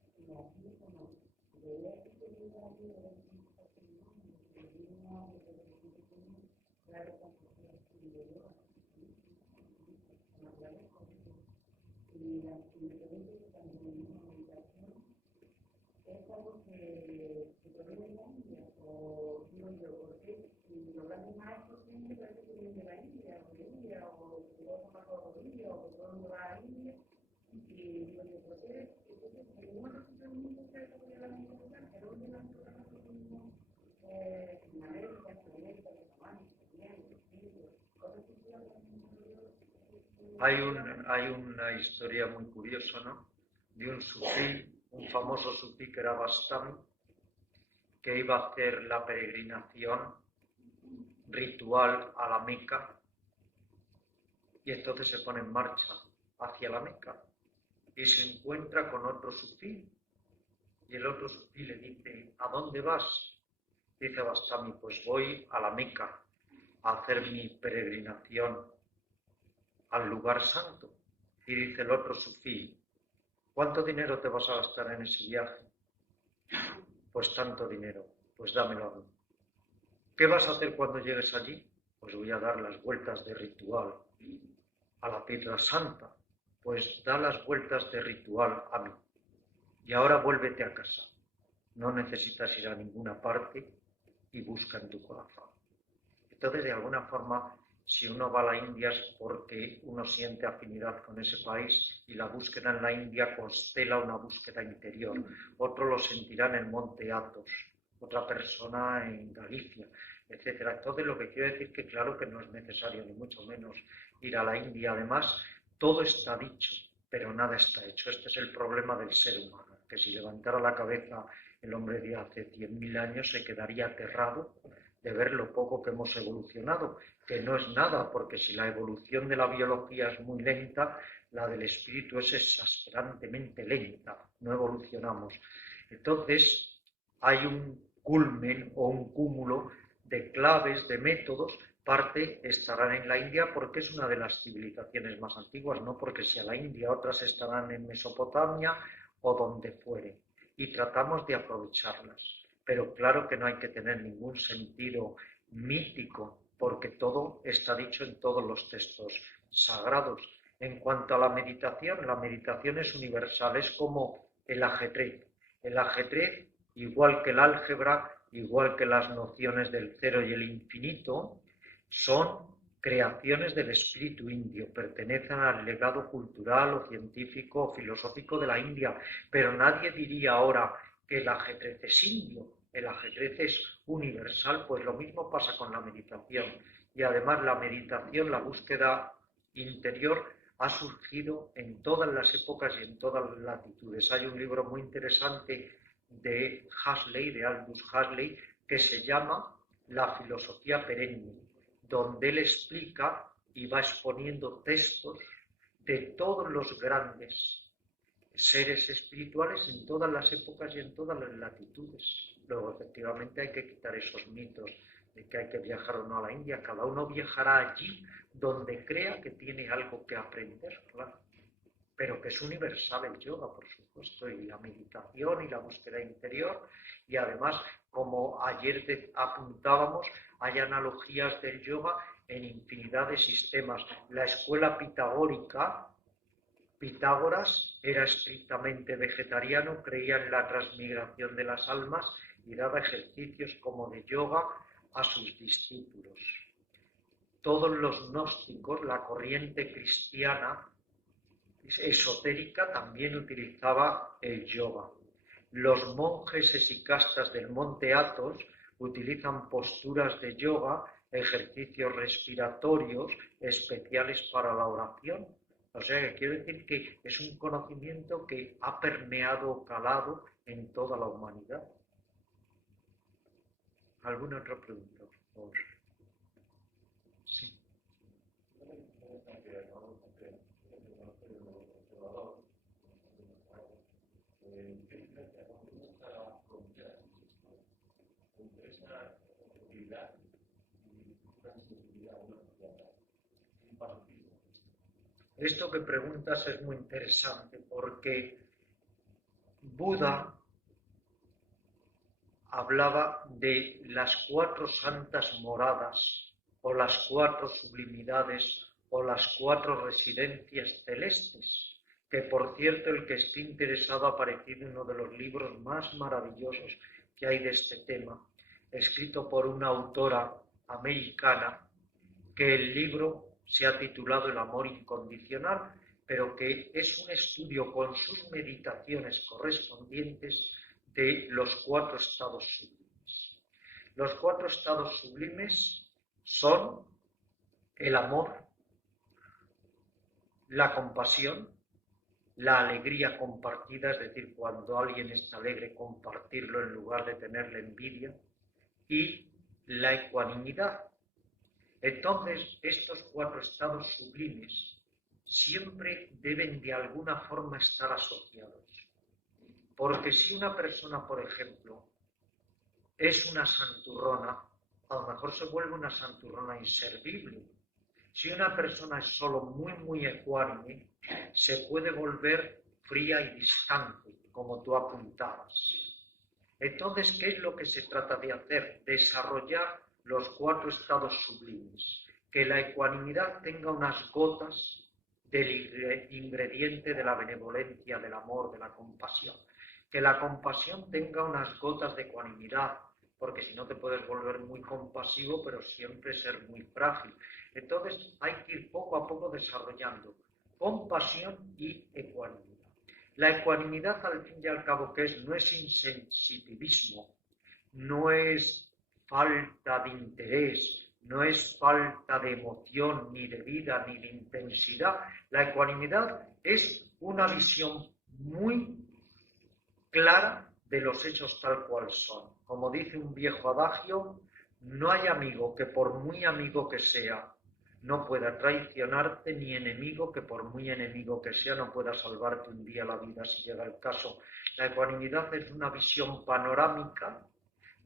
Es algo que proviene de la India, o digo yo, porque los grandes maestros siempre parece que vienen de la India, o de India, o de los zapatos de India, o que todo el mundo va a India, y digo yo, ¿por qué? Entonces, en ningún otro sitio del mundo se desarrolla la meditación, pero un día nosotros mismos, en América, en Sudamérica, en Japón, en Chile, cosas que se Hay una historia muy curiosa, ¿no? De un sufí, un famoso sufí que era Bastami, que iba a hacer la peregrinación ritual a la Meca y entonces se pone en marcha hacia la Meca y se encuentra con otro sufí y el otro sufí le dice, ¿a dónde vas? Dice Bastami, pues voy a la Meca a hacer mi peregrinación al lugar santo. Y dice el otro sufí, ¿cuánto dinero te vas a gastar en ese viaje? Pues tanto dinero, pues dámelo a mí. ¿Qué vas a hacer cuando llegues allí? Pues voy a dar las vueltas de ritual a la piedra santa. Pues da las vueltas de ritual a mí. Y ahora vuélvete a casa. No necesitas ir a ninguna parte y busca en tu corazón. Entonces, de alguna forma, si uno va a la India es porque uno siente afinidad con ese país y la búsqueda en la India constela una búsqueda interior. Otro lo sentirá en el monte Athos, otra persona en Galicia, etcétera. Entonces, lo que quiero decir que claro que no es necesario, ni mucho menos, ir a la India. Además, todo está dicho, pero nada está hecho. Este es el problema del ser humano, que si levantara la cabeza el hombre de hace 100.000 años se quedaría aterrado de ver lo poco que hemos evolucionado, que no es nada, porque si la evolución de la biología es muy lenta, la del espíritu es exasperantemente lenta, no evolucionamos. Entonces, hay un culmen o un cúmulo de claves, de métodos, parte estarán en la India porque es una de las civilizaciones más antiguas, no porque sea la India, otras estarán en Mesopotamia o donde fuere, y tratamos de aprovecharlas. Pero claro que no hay que tener ningún sentido mítico, porque todo está dicho en todos los textos sagrados. En cuanto a la meditación es universal, es como el ajedrez. El ajedrez, igual que el álgebra, igual que las nociones del cero y el infinito, son creaciones del espíritu indio, pertenecen al legado cultural o científico o filosófico de la India, pero nadie diría ahora que el ajedrez es indio, el ajedrez es universal, pues lo mismo pasa con la meditación. Y además la meditación, la búsqueda interior, ha surgido en todas las épocas y en todas las latitudes. Hay un libro muy interesante de Huxley, de Aldous Huxley, que se llama La filosofía perenne, donde él explica y va exponiendo textos de todos los grandes seres espirituales en todas las épocas y en todas las latitudes. Luego, efectivamente, hay que quitar esos mitos de que hay que viajar o no a la India. Cada uno viajará allí donde crea que tiene algo que aprender, claro. Pero que es universal el yoga, por supuesto, y la meditación y la búsqueda interior. Y además, como ayer apuntábamos, hay analogías del yoga en infinidad de sistemas. La escuela pitagórica, Pitágoras era estrictamente vegetariano, creía en la transmigración de las almas y daba ejercicios como de yoga a sus discípulos. Todos los gnósticos, la corriente cristiana esotérica, también utilizaba el yoga. Los monjes esicastas del monte Athos utilizan posturas de yoga, ejercicios respiratorios especiales para la oración. O sea, que quiero decir que es un conocimiento que ha permeado o calado en toda la humanidad. ¿Alguna otra pregunta, por favor? Sí. Esto que preguntas es muy interesante porque Buda hablaba de las 4 santas moradas o las 4 sublimidades o las 4 residencias celestes, que por cierto el que esté interesado ha aparecido en uno de los libros más maravillosos que hay de este tema, escrito por una autora americana, que el libro se ha titulado El amor incondicional, pero que es un estudio con sus meditaciones correspondientes de los 4 estados sublimes. Los 4 estados sublimes son el amor, la compasión, la alegría compartida, es decir, cuando alguien está alegre, compartirlo en lugar de tenerle envidia, y la ecuanimidad. Entonces, estos 4 estados sublimes siempre deben de alguna forma estar asociados. Porque si una persona, por ejemplo, es una santurrona, a lo mejor se vuelve una santurrona inservible. Si una persona es solo muy ecuánime, se puede volver fría y distante, como tú apuntabas. Entonces, ¿qué es lo que se trata de hacer? Desarrollar los 4 estados sublimes. Que la ecuanimidad tenga unas gotas del ingrediente de la benevolencia, del amor, de la compasión. Que la compasión tenga unas gotas de ecuanimidad, porque si no te puedes volver muy compasivo, pero siempre ser muy frágil. Entonces hay que ir poco a poco desarrollando compasión y ecuanimidad. La ecuanimidad, al fin y al cabo, ¿qué es? No es insensitivismo, no es falta de interés, no es falta de emoción, ni de vida, ni de intensidad. La ecuanimidad es una visión muy clara de los hechos tal cual son. Como dice un viejo adagio, no hay amigo que por muy amigo que sea no pueda traicionarte, ni enemigo que por muy enemigo que sea no pueda salvarte un día la vida si llega el caso. La ecuanimidad es una visión panorámica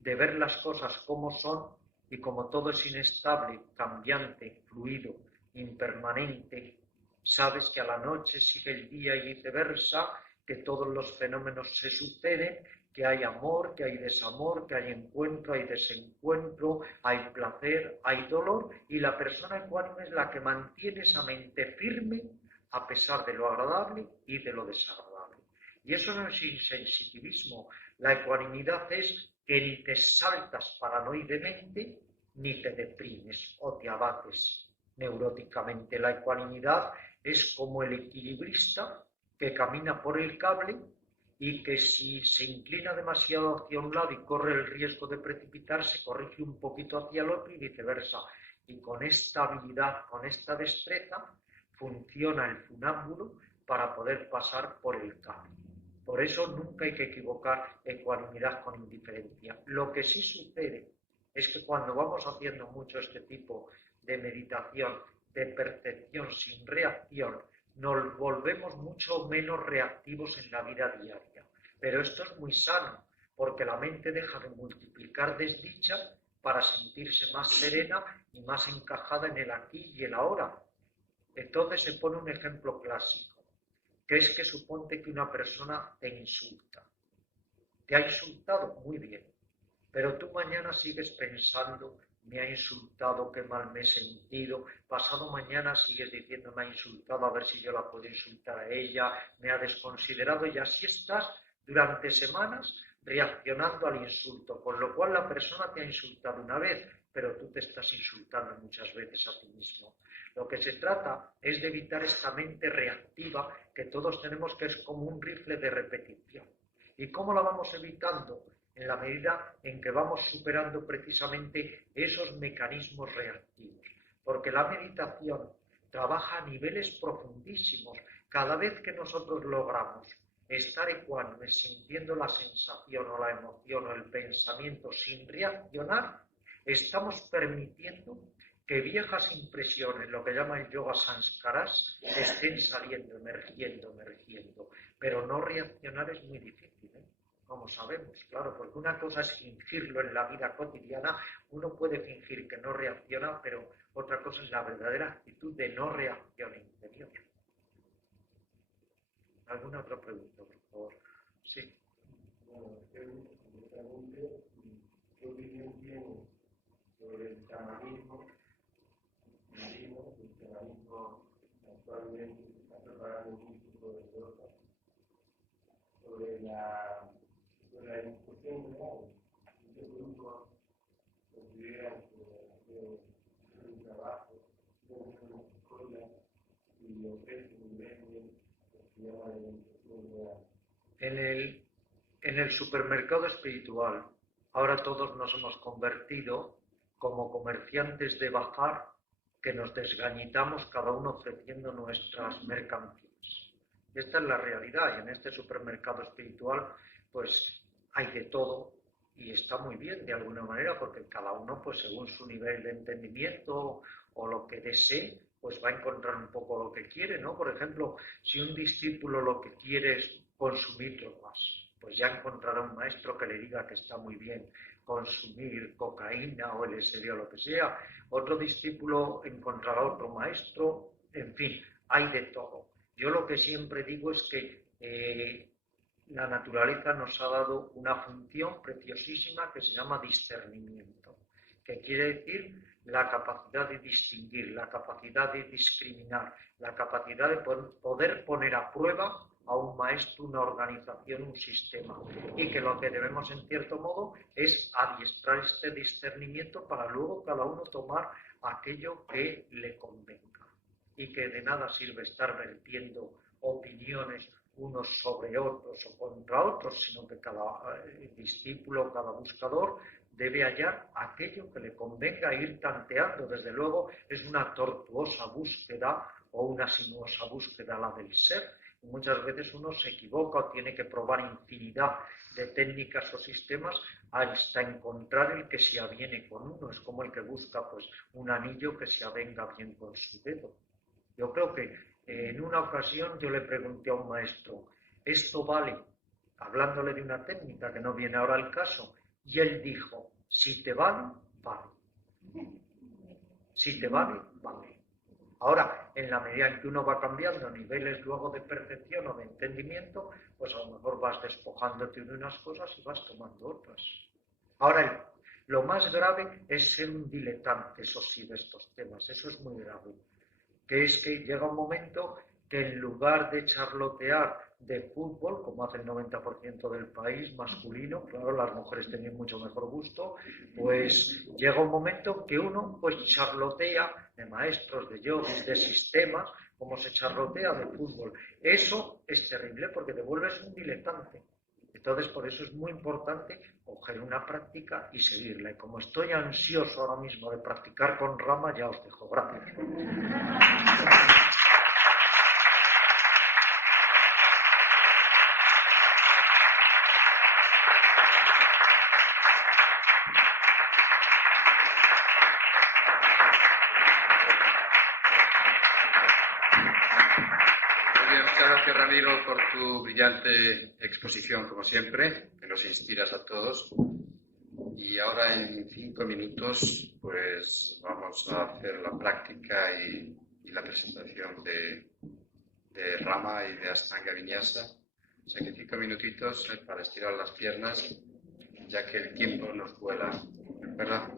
de ver las cosas como son, y como todo es inestable, cambiante, fluido, impermanente, sabes que a la noche sigue el día y viceversa, que todos los fenómenos se suceden, que hay amor, que hay desamor, que hay encuentro, hay desencuentro, hay placer, hay dolor, y la persona ecuánime es la que mantiene esa mente firme a pesar de lo agradable y de lo desagradable. Y eso no es insensitivismo. La ecuanimidad es que ni te saltas paranoidemente, ni te deprimes o te abates neuróticamente. La ecuanimidad es como el equilibrista que camina por el cable y que si se inclina demasiado hacia un lado y corre el riesgo de precipitarse, corrige un poquito hacia el otro y viceversa. Y con esta habilidad, con esta destreza, funciona el funámbulo para poder pasar por el camino. Por eso nunca hay que equivocar ecuanimidad con indiferencia. Lo que sí sucede es que cuando vamos haciendo mucho este tipo de meditación, de percepción sin reacción, nos volvemos mucho menos reactivos en la vida diaria. Pero esto es muy sano, porque la mente deja de multiplicar desdichas para sentirse más serena y más encajada en el aquí y el ahora. Entonces se pone un ejemplo clásico, que es que suponte que una persona te insulta. Te ha insultado, muy bien, pero tú mañana sigues pensando, me ha insultado, qué mal me he sentido, pasado mañana sigues diciendo, me ha insultado, a ver si yo la puedo insultar a ella, me ha desconsiderado, y así estás durante semanas reaccionando al insulto, con lo cual la persona te ha insultado una vez, pero tú te estás insultando muchas veces a ti mismo. Lo que se trata es de evitar esta mente reactiva que todos tenemos, que es como un rifle de repetición. ¿Y cómo la vamos evitando? En la medida en que vamos superando precisamente esos mecanismos reactivos. Porque la meditación trabaja a niveles profundísimos. Cada vez que nosotros logramos estar ecuánimes, sintiendo la sensación o la emoción o el pensamiento sin reaccionar, estamos permitiendo que viejas impresiones, lo que llama el yoga sanskaras, estén saliendo, emergiendo. Pero no reaccionar es muy difícil, como sabemos, claro, porque una cosa es fingirlo en la vida cotidiana, uno puede fingir que no reacciona, pero otra cosa es la verdadera actitud de no reacción interior. ¿Alguna otra pregunta, por favor? Sí. Bueno, ¿qué opinión tiene sobre el chamanismo? El chamanismo actualmente se está preparando un tipo de droga sobre la discusión real. Muchos grupos consideran que hacer un trabajo, hacer una escuela y ofrecen un medio que se llama la discusión real. En el supermercado espiritual, ahora todos nos hemos convertido como comerciantes de bazar que nos desgañitamos cada uno ofreciendo nuestras mercancías. Esta es la realidad, y en este supermercado espiritual pues hay de todo y está muy bien de alguna manera, porque cada uno pues según su nivel de entendimiento o lo que desee, pues va a encontrar un poco lo que quiere, ¿no? Por ejemplo, si un discípulo lo que quiere es consumir drogas, pues ya encontrará un maestro que le diga que está muy bien consumir cocaína o LSD o lo que sea. Otro discípulo encontrará otro maestro, en fin, hay de todo. Yo lo que siempre digo es que la naturaleza nos ha dado una función preciosísima que se llama discernimiento, que quiere decir la capacidad de distinguir, la capacidad de discriminar, la capacidad de poder poner a prueba a un maestro, una organización, un sistema, y que lo que debemos en cierto modo es adiestrar este discernimiento para luego cada uno tomar aquello que le convenga, y que de nada sirve estar vertiendo opiniones unos sobre otros o contra otros, sino que cada discípulo, cada buscador debe hallar aquello que le convenga e ir tanteando. Desde luego es una tortuosa búsqueda o una sinuosa búsqueda la del ser. Y muchas veces uno se equivoca o tiene que probar infinidad de técnicas o sistemas hasta encontrar el que se aviene con uno. Es como el que busca pues un anillo que se avenga bien con su dedo. Yo creo que en una ocasión yo le pregunté a un maestro, ¿esto vale? Hablándole de una técnica que no viene ahora al caso, y él dijo, si te vale, vale. Si te vale, vale. Ahora, en la medida en que uno va cambiando niveles luego de percepción o de entendimiento, pues a lo mejor vas despojándote de unas cosas y vas tomando otras. Ahora, lo más grave es ser un diletante, eso sí, de estos temas. Eso es muy grave. Que es que llega un momento que en lugar de charlotear de fútbol, como hace el 90% del país masculino, claro, las mujeres tenían mucho mejor gusto, pues llega un momento que uno pues charlotea de maestros, de yogis, de sistemas, como se charlotea de fútbol. Eso es terrible porque te vuelves un diletante. Entonces, por eso es muy importante coger una práctica y seguirla. Y como estoy ansioso ahora mismo de practicar con Rama, ya os dejo. Gracias. Ramiro, por tu brillante exposición, como siempre, que nos inspiras a todos. Y ahora en 5 minutos, pues vamos a hacer la práctica y la presentación de Rama y de Ashtanga Vinyasa. O sea que 5 minutitos para estirar las piernas, ya que el tiempo nos vuela, ¿verdad?